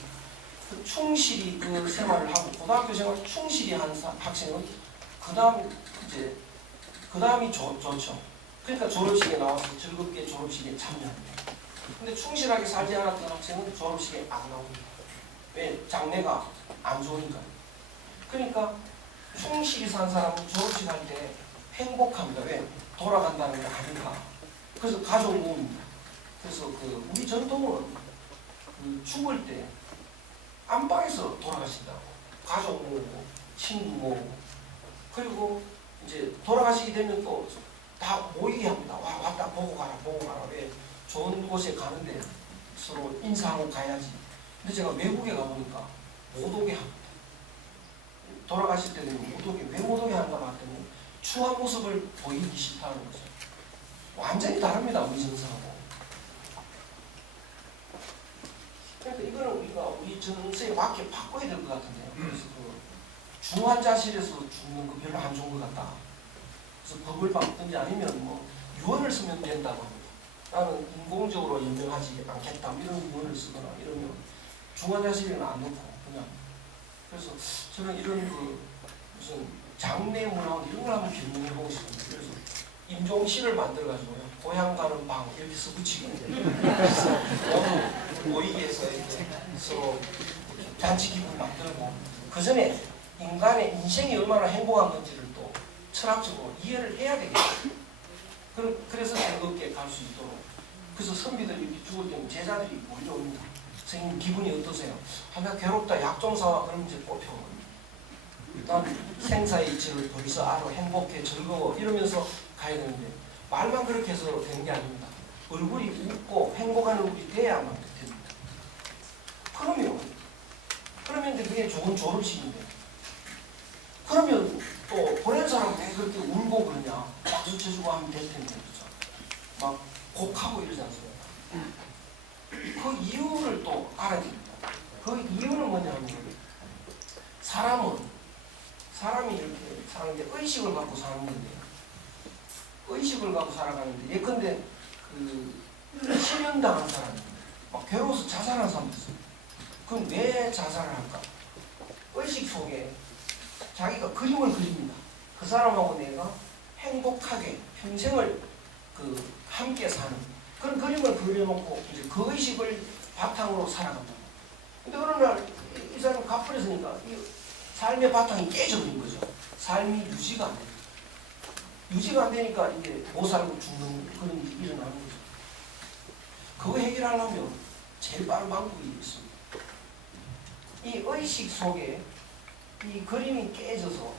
그 충실히 그 생활을 하고 고등학교 생활 충실히 한 학생은 그 다음이 좋죠. 그러니까 졸업식에 나와서 즐겁게 졸업식에 참여합니다. 근데 충실하게 살지 않았던 학생은 졸업식에 안 나옵니다. 왜? 장래가 안 좋으니까. 그러니까 충실히 산 사람은 졸업식 할 때 행복합니다. 왜? 돌아간다는 게 아닌가. 그래서 가족 모임입니다. 그래서 그 우리 전통은 그 죽을 때 안방에서 돌아가신다고. 가족 모으고 친구 모으고 그리고 이제 돌아가시게 되면 또 다 모이게 합니다. 왔다 보고 가라. 왜? 좋은 곳에 가는데 서로 인사하고 가야지. 근데 제가 외국에 가보니까 못 오게 합니다. 돌아가실 때는 못 오게, 왜 못 오게 하는가 봤더니 추한 모습을 보이기 싫다는 거죠. 완전히 다릅니다. 우리 정서하고. 그러니까 이거는 우리가 우리 정서에 맞게 바꿔야 될 것 같은데요. 그래서 그 중환자실에서 죽는 거 별로 안 좋은 것 같다. 그래서 법을 바꾸든지 아니면 뭐 유언을 쓰면 된다고 합니다. 나는 인공적으로 연명하지 않겠다. 이런 유언을 쓰거나 이러면 중환자실에는 안 놓고 그냥. 그래서 저는 이런 그 무슨 장례 문화 이런 걸 한번 변경해보고 싶습니다. 그래서 임종시를 만들어가지고요. 고향 가는 방 이렇게 써 붙이거든요. 그래서 너무 모이게 해서 이렇게 서로 잔치 기분 만들고 그 전에 인간의 인생이 얼마나 행복한 건지를 또 철학적으로 이해를 해야 되겠죠. 그래서 즐겁게 갈 수 있도록. 그래서 선비들이 이렇게 죽을 때는 제자들이 몰려옵니다. 선생님 기분이 어떠세요? 나 괴롭다. 약 좀 사와. 그러면 이제 뽑혀옵니다. 난 생사의 이치를 벌써 알아. 행복해. 즐거워. 이러면서 가야 되는데 말만 그렇게 해서 되는 게 아닙니다. 얼굴이 웃고 행복한 얼굴이 돼야만 됩니다. 그러면 이제 그게 좋은 졸업식인데 그러면 또 보낸 사람은 왜 그렇게 울고 그러냐 박수 쳐주고 하면 될 텐데 그렇죠? 막 곡하고 이러지 않습니까? 그 이유를 또 알아야 됩니다. 그 이유는 뭐냐면 사람이 이렇게 사는데 의식을 갖고 사는 건데 의식을 갖고 살아가는데 예컨대 실현당한 사람이 막 괴로워서 자살한 사람도 있어요. 그럼 왜 자살을 할까? 의식 속에 자기가 그림을 그립니다. 그 사람하고 내가 행복하게 평생을 함께 사는 그런 그림을 그려놓고 이제 그 의식을 바탕으로 살아간다. 근데 어느 날 이 사람이 갚으렸으니까 이 삶의 바탕이 깨져버린 거죠. 삶이 유지가 안 됩니다. 유지가 안 되니까 이게 못 살고 죽는 그런 일이 일어나는 거죠. 그거 해결하려면 제일 빠른 방법이 있습니다. 이 의식 속에 이 그림이 깨져서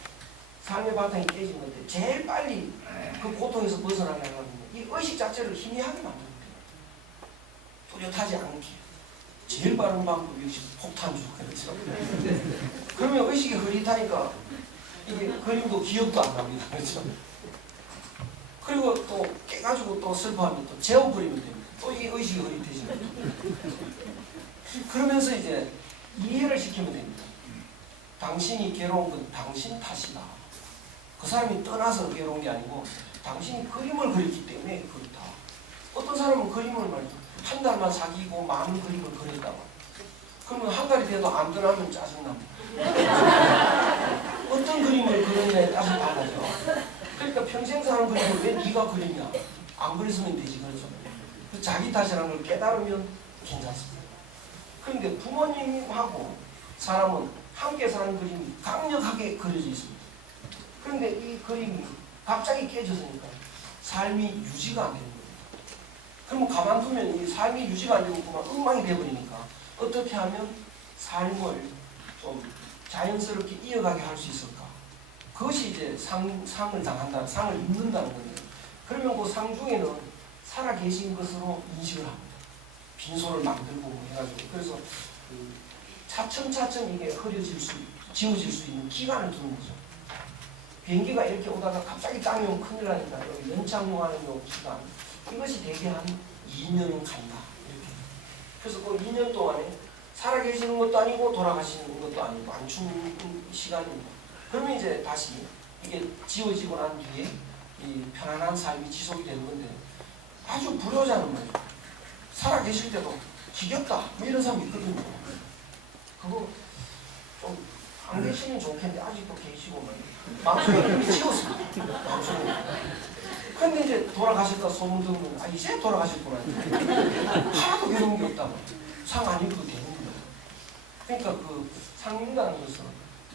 삶의 바탕이 깨진 건데 제일 빨리 그 고통에서 벗어나게 하려면 이 의식 자체를 희미하게 만드는 거예요. 뚜렷하지 않게. 제일 빠른 방법이 역시 폭탄주. 그렇죠? 그러면 의식이 흐릿하니까 이게 그림도 기억도 안 납니다. 그렇죠? 그리고 또 깨가지고 또 슬퍼하면 또 재워버리면 됩니다. 또 이 의식이 흐릿해집니다. 그러면서 이제 이해를 시키면 됩니다. 당신이 괴로운 건 당신 탓이다. 그 사람이 떠나서 괴로운 게 아니고 당신이 그림을 그렸기 때문에 그렇다. 어떤 사람은 그림을 말이죠. 한 달만 사귀고 많은 그림을 그렸다고. 그러면 한 달이 돼도 안 떠나면 짜증납니다. 어떤 그림을 그렸냐에 따라서 달라져. 그러니까 평생 사는 그림을 왜 네가 그리냐. 안 그렸으면 되지. 그렇죠. 자기 탓이라는 걸 깨달으면 괜찮습니다. 그런데 부모님하고 사람은 함께 사는 그림이 강력하게 그려져 있습니다. 그런데 이 그림이 갑자기 깨졌으니까 삶이 유지가 안 되는 겁니다. 그러면 가만두면 이 삶이 유지가 안 되고 그만 엉망이 되어버리니까 어떻게 하면 삶을 좀 자연스럽게 이어가게 할 수 있을까? 그것이 이제 상을 당한다, 상을 입는다는 거예요. 그러면 그 상 중에는 살아계신 것으로 인식을 합니다. 빈소를 만들고 해가지고 그래서 차츰차츰 이게 지워질 수 있는 기간을 두는 거죠. 비행기가 이렇게 오다가 갑자기 땅이 오면 큰일 나니까 여기 연착륙하는 요 기간 이것이 대개 한 2년은 간다. 이렇게. 그래서 그 2년 동안에 살아계시는 것도 아니고 돌아가시는 것도 아니고 완충 시간입니다. 그러면 이제 다시 이게 지워지고 난 뒤에 이 편안한 삶이 지속이 되는 건데 아주 불효자는 말이죠. 살아계실 때도 지겹다 뭐 이런 사람이 있거든요. 그거 좀 안 계시면 좋겠는데 아직도 계시고 마음속에 이미 지웠습니다. 마음속에. 근데 이제 돌아가셨다 소문 들으면 이제 돌아가셨구나. 하나도 괴로운 게 없다고. 상 안 입어도 되는 거예요. 그러니까 그 상 입는다는 것은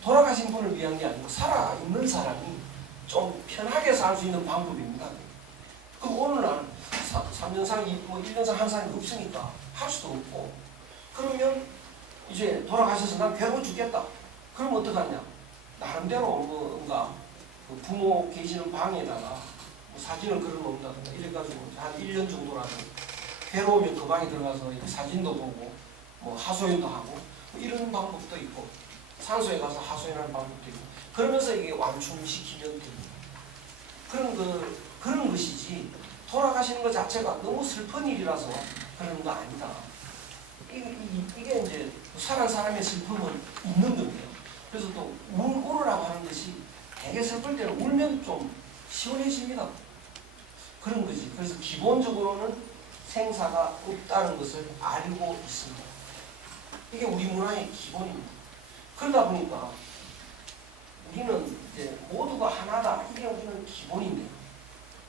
돌아가신 분을 위한 게 아니고 살아있는 사람이 좀 편하게 살 수 있는 방법입니다. 그럼 오늘날 3년상, 뭐 1년상 한 사람이 없으니까 할 수도 없고 그러면 이제 돌아가셔서 난 괴로워 죽겠다. 그럼 어떡하냐? 나름대로 뭔가 그 부모 계시는 방에다가 뭐 사진을 걸어놓는다든가 이래가지고 한 1년 정도라도 괴로우면 그 방에 들어가서 사진도 보고 뭐 하소연도 하고 뭐 이런 방법도 있고 산소에 가서 하소연하는 방법도 있고 그러면서 이게 완충시키면 됩니다. 그런 것이지 돌아가시는 것 자체가 너무 슬픈 일이라서 그러는 거 아니다. 이게 이제 살아난 사람의 슬픔은 있는 겁니다. 그래서 또 울으라고 하는 것이 되게 슬플 때는 울면 좀 시원해집니다. 그런 거지. 그래서 기본적으로는 생사가 없다는 것을 알고 있습니다. 이게 우리 문화의 기본입니다. 그러다 보니까 우리는 이제 모두가 하나다. 이게 우리는 기본인데요.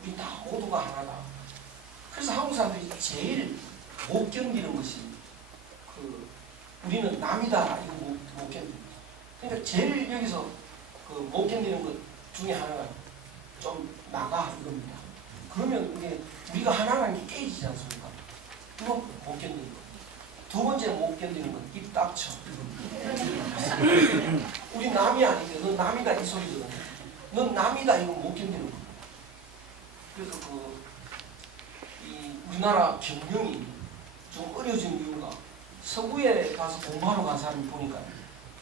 우리 다 모두가 하나다. 그래서 한국 사람들이 제일 못 견디는 것이 우리는 남이다 이거 못 견딥니다. 그러니까 제일 여기서 못 견디는 것 중에 하나가 좀 나가 이겁니다. 그러면 이게 우리가 하나라는 게 깨지지 않습니까? 이거 못 견디는 거. 두 번째 못 견디는 건 입 닥쳐. 우리 남이 아닌데 넌 남이다 이 소리거든요. 넌 남이다 이거 못 견디는 겁니다. 그래서 이 우리나라 경영이 좀 어려진 이유가 서구에 가서 공부하러 간 사람이 보니까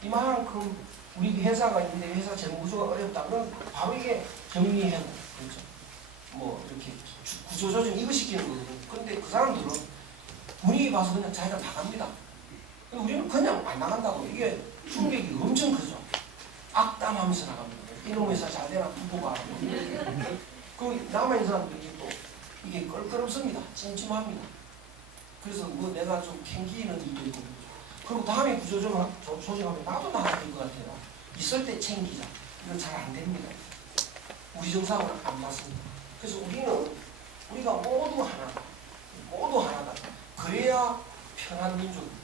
이만큼 우리 회사가 있는데 회사 재무구조가 어렵다. 그럼 바로 이게 정리해야 그렇죠. 뭐 이렇게 구조조정 이거 시키는 거거든요. 그런데 그 사람들은 분위기 봐서 그냥 자기가 나갑니다. 우리는 그냥 안 나간다고. 이게 충격이 엄청 크죠. 악담하면서 나갑니다. 이놈 회사 잘 되나 보고 그 남아있는 사람들이 또 이게 껄끄럽습니다. 찜찜합니다. 그래서 뭐 내가 좀 캥기는 일도 있고 그리고 다음에 구조조정 조정하면 나도 나가야 될 것 같아요. 있을 때 챙기자. 이건 잘 안 됩니다. 우리 정상은 안 맞습니다. 그래서 우리가 모두 하나다. 모두 하나다. 그래야 편한 민족입니다.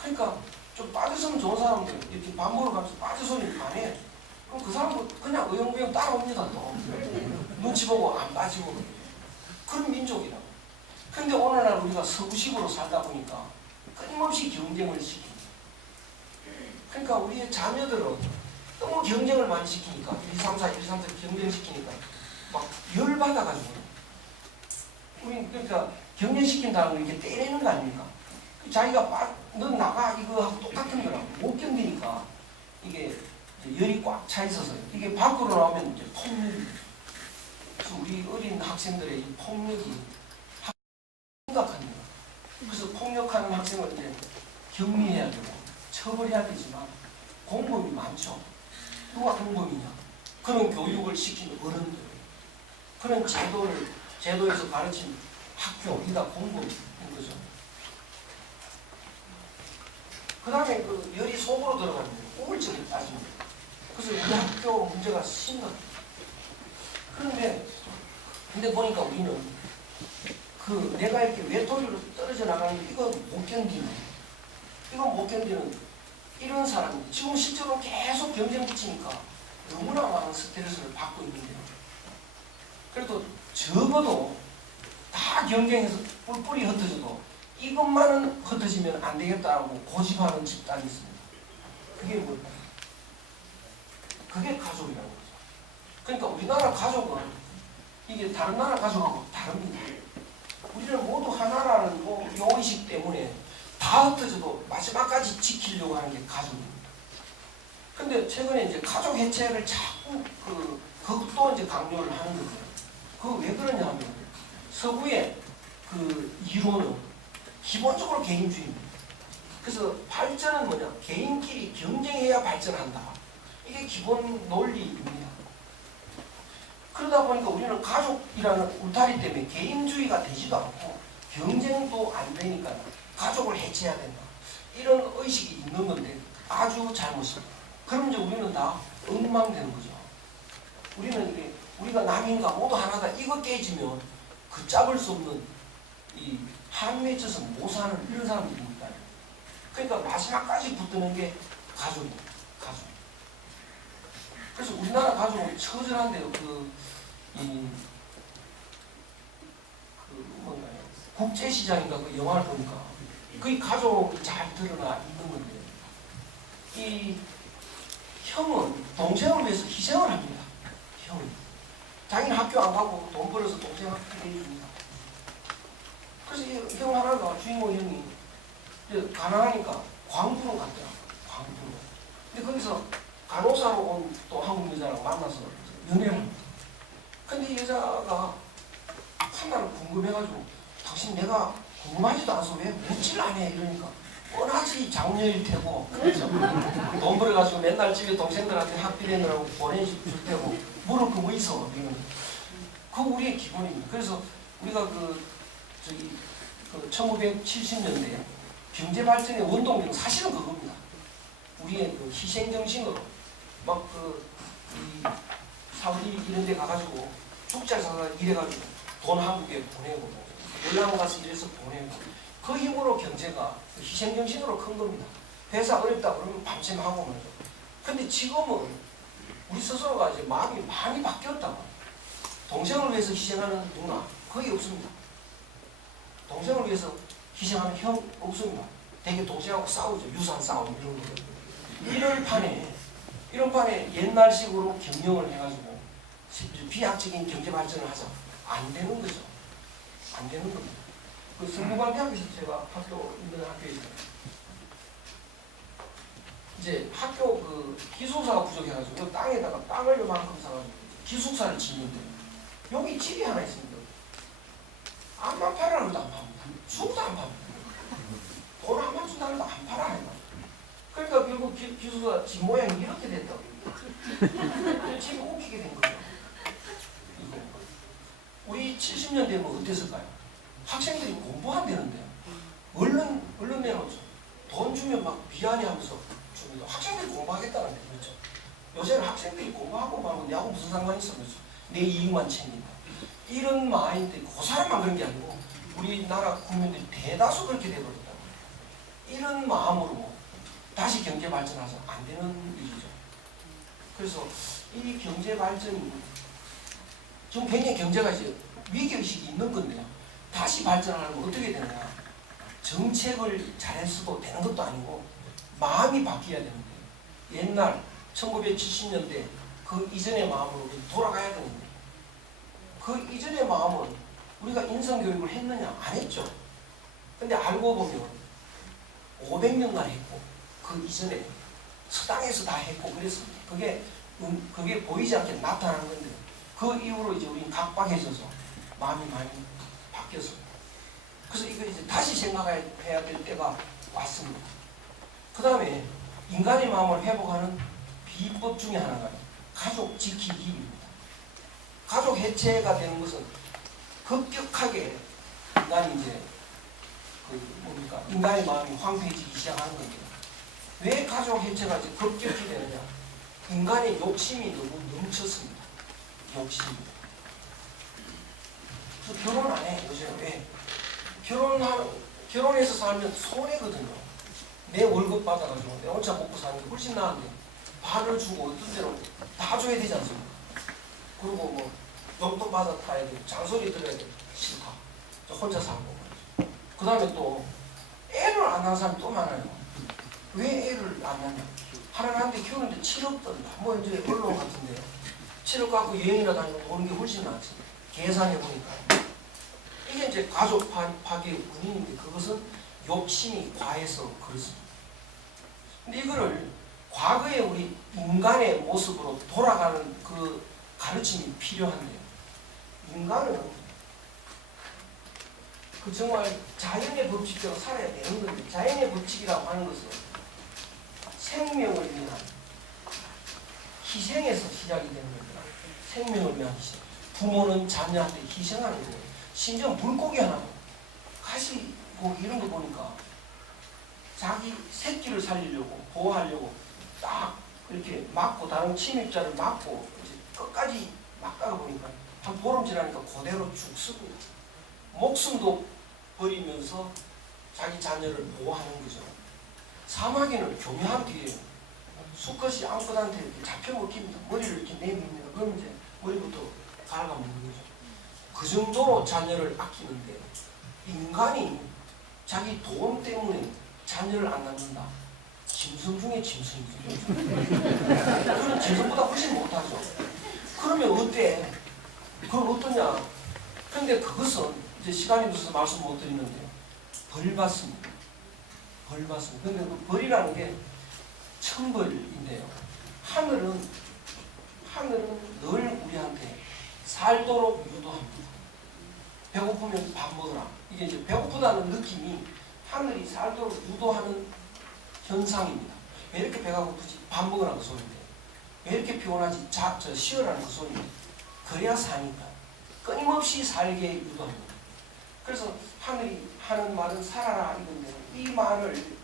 그러니까 좀 빠졌으면 좋은 사람들 이렇게 밥 먹으러 가면서 빠져서는 안 해. 그럼 그 사람도 그냥 의용부용 따라옵니다. 또 눈치 보고 안 빠지고 그런 민족이라고. 근데 오늘날 우리가 서구식으로 살다 보니까 끊임없이 경쟁을 시킵니다. 그러니까 우리의 자녀들은 너무 경쟁을 많이 시키니까 1, 2, 3, 4, 1, 2, 3, 4 경쟁시키니까 막 열받아가지고 우리 그러니까 경쟁시킨다는 걸 이렇게 때리는 거 아닙니까? 자기가 넌 나가 이거 하고 똑같은 거라고 못 견디니까 이게 열이 꽉 차 있어서 이게 밖으로 나오면 이제 폭력이. 그래서 우리 어린 학생들의 이 폭력이 심각합니다. 그래서 폭력하는 학생을 이제 격리해야 되고 처벌해야 되지만 공범이 많죠. 누가 공범이냐? 그런 교육을 시킨 어른들, 그런 제도에서 가르친 학교, 이다 공범인 거죠. 그 다음에 그 열이 속으로 들어가면 우울증이 빠집니다. 그래서 우리 학교 문제가 심각해요. 근데 보니까 우리는 내가 이렇게 외톨이로 떨어져 나가는 이건 못 견디는 이런 사람이 지금 실제로 계속 경쟁 붙이니까 너무나 많은 스트레스를 받고 있는데요. 그래도 적어도 다 경쟁해서 뿔뿔이 흩어져도 이것만은 흩어지면 안 되겠다고 고집하는 집단이 있습니다. 그게 뭘까요? 그게 가족이라는 거죠. 그러니까 우리나라 가족은 이게 다른 나라 가족하고 다릅니다. 우리는 모두 하나라는 요 의식 때문에 다 흩어져도 마지막까지 지키려고 하는 게 가족입니다. 근데 최근에 이제 가족 해체를 자꾸 그것도 이제 강조를 하는 거예요. 그거 왜 그러냐 하면 서구의 이론은 기본적으로 개인주의입니다. 그래서 발전은 뭐냐? 개인끼리 경쟁해야 발전한다. 이게 기본 논리입니다. 그러다 보니까 우리는 가족이라는 울타리 때문에 개인주의가 되지도 않고 경쟁도 안 되니까 가족을 해체해야 된다. 이런 의식이 있는 건데 아주 잘못입니다. 그럼 이제 우리는 다 엉망되는 거죠. 우리는 우리가 남인가 모두 하나다. 이거 깨지면 잡을 수 없는 이 한미에 쪄서 못 사는 이런 사람들이니까. 그러니까 마지막까지 붙드는 게 가족입니다. 가족. 그래서 우리나라 가족은 처절한데요. 뭔가요? 국제시장인가 그 영화를 보니까 그 가족이 잘 드러나 있는 건데 이 형은 동생을 위해서 희생을 합니다. 형은 자기는 학교 안 가고 돈 벌어서 동생 학교 내줍니다. 그래서 이 형 하나가 주인공 형이 가난하니까 광부로 갔더라. 광부로. 근데 거기서 간호사로 온 또 한국 여자랑 만나서 연애를 합니다. 근데 이 여자가 한날 궁금해가지고 당신 내가 궁금하지도 않아서 왜 묻지를 안 해? 이러니까 뻔하지 장녀일 테고 돈 벌어가지고 맨날 집에 동생들한테 학비 내느라고 보내줄 테고 물을 거 뭐 있어? 그거 우리의 기본입니다. 그래서 우리가 1970년대 경제 발전의 원동력은 사실은 그겁니다. 우리의 희생 정신으로 막 이 사우디 이런 데 가가지고 죽자사가 이래가지고 돈 한국에 보내고 연락 가서 이래서 보내고 그 힘으로 경제가 희생정신으로 큰 겁니다. 회사 어렵다 그러면 밤샘 하고 말이죠. 근데 지금은 우리 스스로가 이제 마음이 많이 바뀌었다. 동생을 위해서 희생하는 누나 거의 없습니다. 동생을 위해서 희생하는 형 없습니다. 되게 동생하고 싸우죠. 유산 싸움 이런 거. 이런 판에 옛날식으로 경영을 해가지고 비약적인 경제 발전을 하자. 안 되는 거죠. 안 되는 겁니다. 그 성모관대학교에서 제가 있는 학교에서 이제 학교 그 기숙사가 부족해가지고 땅에다가 땅을 요만큼 사가지고 기숙사를 짓는데 여기 집이 하나 있습니다. 암만 팔아도 안 팝니다. 죽도 안 팝니다. 돈 한 번 준다고 해도 안 팔아요. 그러니까 결국 기숙사 집 모양이 이렇게 됐다고. 집이 웃기게 된 거죠. 우리 70년 되면 어땠을까요? 학생들이 공부한다는데 얼른 내놓죠. 돈 주면 막 미안해하면서 줍니다. 학생들이 공부하겠다는 데 그렇죠. 요새는 학생들이 공부하고 말고 내하고 무슨 상관이 있어 그렇죠. 내 이익만 챙긴다. 이런 마인드, 그 사람만 그런 게 아니고 우리나라 국민들이 대다수 그렇게 되버렸다. 이런 마음으로 다시 경제 발전하자 안 되는 일이죠. 그래서 이 경제 발전이 지금 굉장히 경제가 이제 위기의식이 있는 건데요. 다시 발전하려면 어떻게 되느냐. 정책을 잘했어도 되는 것도 아니고 마음이 바뀌어야 되는데 옛날 1970년대 그 이전의 마음으로 돌아가야 되는데 그 이전의 마음은 우리가 인성교육을 했느냐? 안 했죠. 근데 알고 보면 500년간 했고 그 이전에 서당에서 다 했고 그랬습니다. 그게 보이지 않게 나타나는 건데 그 이후로 이제 우리는 각박해져서 마음이 많이 바뀌었습니다. 그래서 이거 이제 다시 생각해야 될 때가 왔습니다. 그 다음에 인간의 마음을 회복하는 비법 중에 하나가 가족 지키기입니다. 가족 해체가 되는 것은 급격하게 인간이 이제 인간의 마음이 황폐해지기 시작하는 겁니다. 왜 가족 해체가 이제 급격히 되느냐? 인간의 욕심이 너무 넘쳤습니다. 욕심이. 결혼 안 해, 요새. 왜? 결혼해서 살면 손해거든요. 내 월급 받아가지고 내 혼자 먹고 사는 게 훨씬 나은데 반을 주고 어떤 데는 다 줘야 되지 않습니까? 그리고 뭐 용돈 받아 타야 돼, 잔소리 들어야 돼, 싫다. 저 혼자 살고. 그 다음에 또 애를 안 낳는 사람이 또 많아요. 왜 애를 안 낳냐? 하나한테 키우는데 7억 든다. 뭐 이제 언론 같은데 7억 갖고 여행이나 다니고 노는 게 훨씬 낫지. 계산해 보니까 이게 이제 가족 파괴의 원인인데 그것은 욕심이 과해서 그렇습니다. 근데 이거를 과거의 우리 인간의 모습으로 돌아가는 그 가르침이 필요한데요. 인간은 그 정말 자연의 법칙대로 살아야 되는 건데 자연의 법칙이라고 하는 것은 생명을 위한 희생에서 시작이 되는 겁니다. 생명을 위한 희생. 부모는 자녀한테 희생하는 거예요. 심지어 물고기 하나 가시 이런 거 보니까 자기 새끼를 살리려고 보호하려고 딱 이렇게 막고 다른 침입자를 막고 이제 끝까지 막다가 보니까 한 보름 지나니까 그대로 죽습니다. 목숨도 버리면서 자기 자녀를 보호하는 거죠. 사마귀는 교묘한 뒤에 수컷이 암컷한테 이렇게 잡혀 먹힙니다. 머리를 이렇게 내밉니다. 그럼 이제 머리부터 갈아먹는 거죠. 그 정도로 자녀를 아끼는데 인간이 자기 돈 때문에 자녀를 안 낳는다. 짐승 중에 짐승이죠. 그런 짐승보다 훨씬 못하죠. 그러면 어때? 그럼 어떠냐? 근데 그것은 이제 시간이 없어서 말씀 못 드리는데요. 벌 받습니다. 벌 받습니다. 근데 그 벌이라는 게 천벌인데요. 하늘은 늘 우리한테 살도록 유도합니다. 배고프면 밥 먹으라. 이게 이제 배고프다는 느낌이 하늘이 살도록 유도하는 현상입니다. 왜 이렇게 배가 고프지? 밥 먹으라는 그 소리인데. 왜 이렇게 피곤하지? 쉬어라는 그 소리인데. 그래야 사니까. 끊임없이 살게 유도합니다. 그래서 하늘이 하는 말은 살아라 이건데 이 말을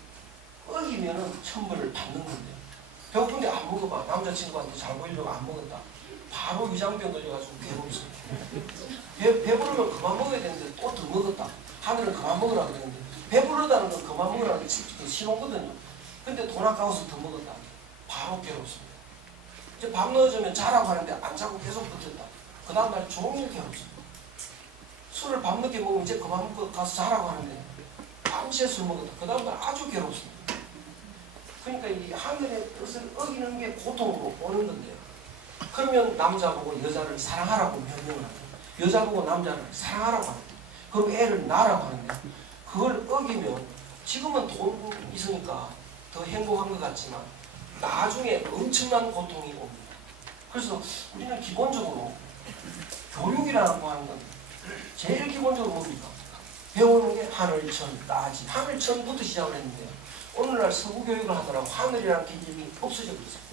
어기면은 천벌을 받는 건데 배고픈데 안 먹어봐. 남자친구한테 잘 보이려고 안 먹었다. 바로 위장병 걸려가지고 괴롭습니다. 배부르면 그만 먹어야 되는데 또 더 먹었다. 하늘은 그만 먹으라 그랬는데 배부르다는 건 그만 먹으라는 게 신호거든요. 근데 돈 아까워서 더 먹었다. 바로 괴롭습니다. 이제 밥 넣어주면 자라고 하는데 안 자고 계속 버텼다. 그 다음날 종일 괴롭습니다. 술을 밤늦게 먹으면 이제 그만 먹고 가서 자라고 하는데 밤새 술 먹었다. 그 다음날 아주 괴롭습니다. 그러니까 이 하늘의 뜻을 어기는 게 고통으로 오는 건데요. 그러면 남자 보고 여자를 사랑하라고 명령을 합니다. 여자 보고 남자를 사랑하라고 합니다. 그리고 애를 낳으라고 하는데 그걸 어기면 지금은 돈 있으니까 더 행복한 것 같지만 나중에 엄청난 고통이 옵니다. 그래서 우리는 기본적으로 교육이라고 하는 건 제일 기본적으로 뭡니까? 배우는 게 하늘, 천, 따지. 하늘, 천부터 시작을 했는데요. 오늘날 서구 교육을 하더라고 하늘이라는 개념이 없어져 버렸어요.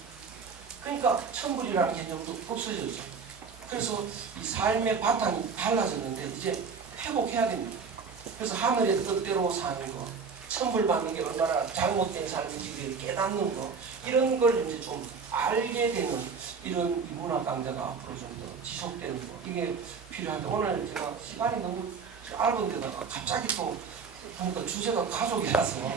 그러니까 천불이라는 개념도 없어졌죠. 그래서 이 삶의 바탕이 달라졌는데 이제 회복해야 됩니다. 그래서 하늘의 뜻대로 사는 거, 천불 받는 게 얼마나 잘못된 삶인지 깨닫는 거, 이런 걸 이제 좀 알게 되는 이런 문화 강좌가 앞으로 좀 더 지속되는 거, 이게 필요한데 오늘 제가 시간이 너무 짧은 데다가 갑자기 또 보니까 주제가 가족이라서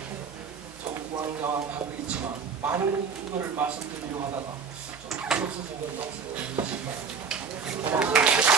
좀 우왕좌왕한 거 있지만 많은 거를 말씀드리려고 하다가 좀 없어진 건 없어요. 고맙습니다.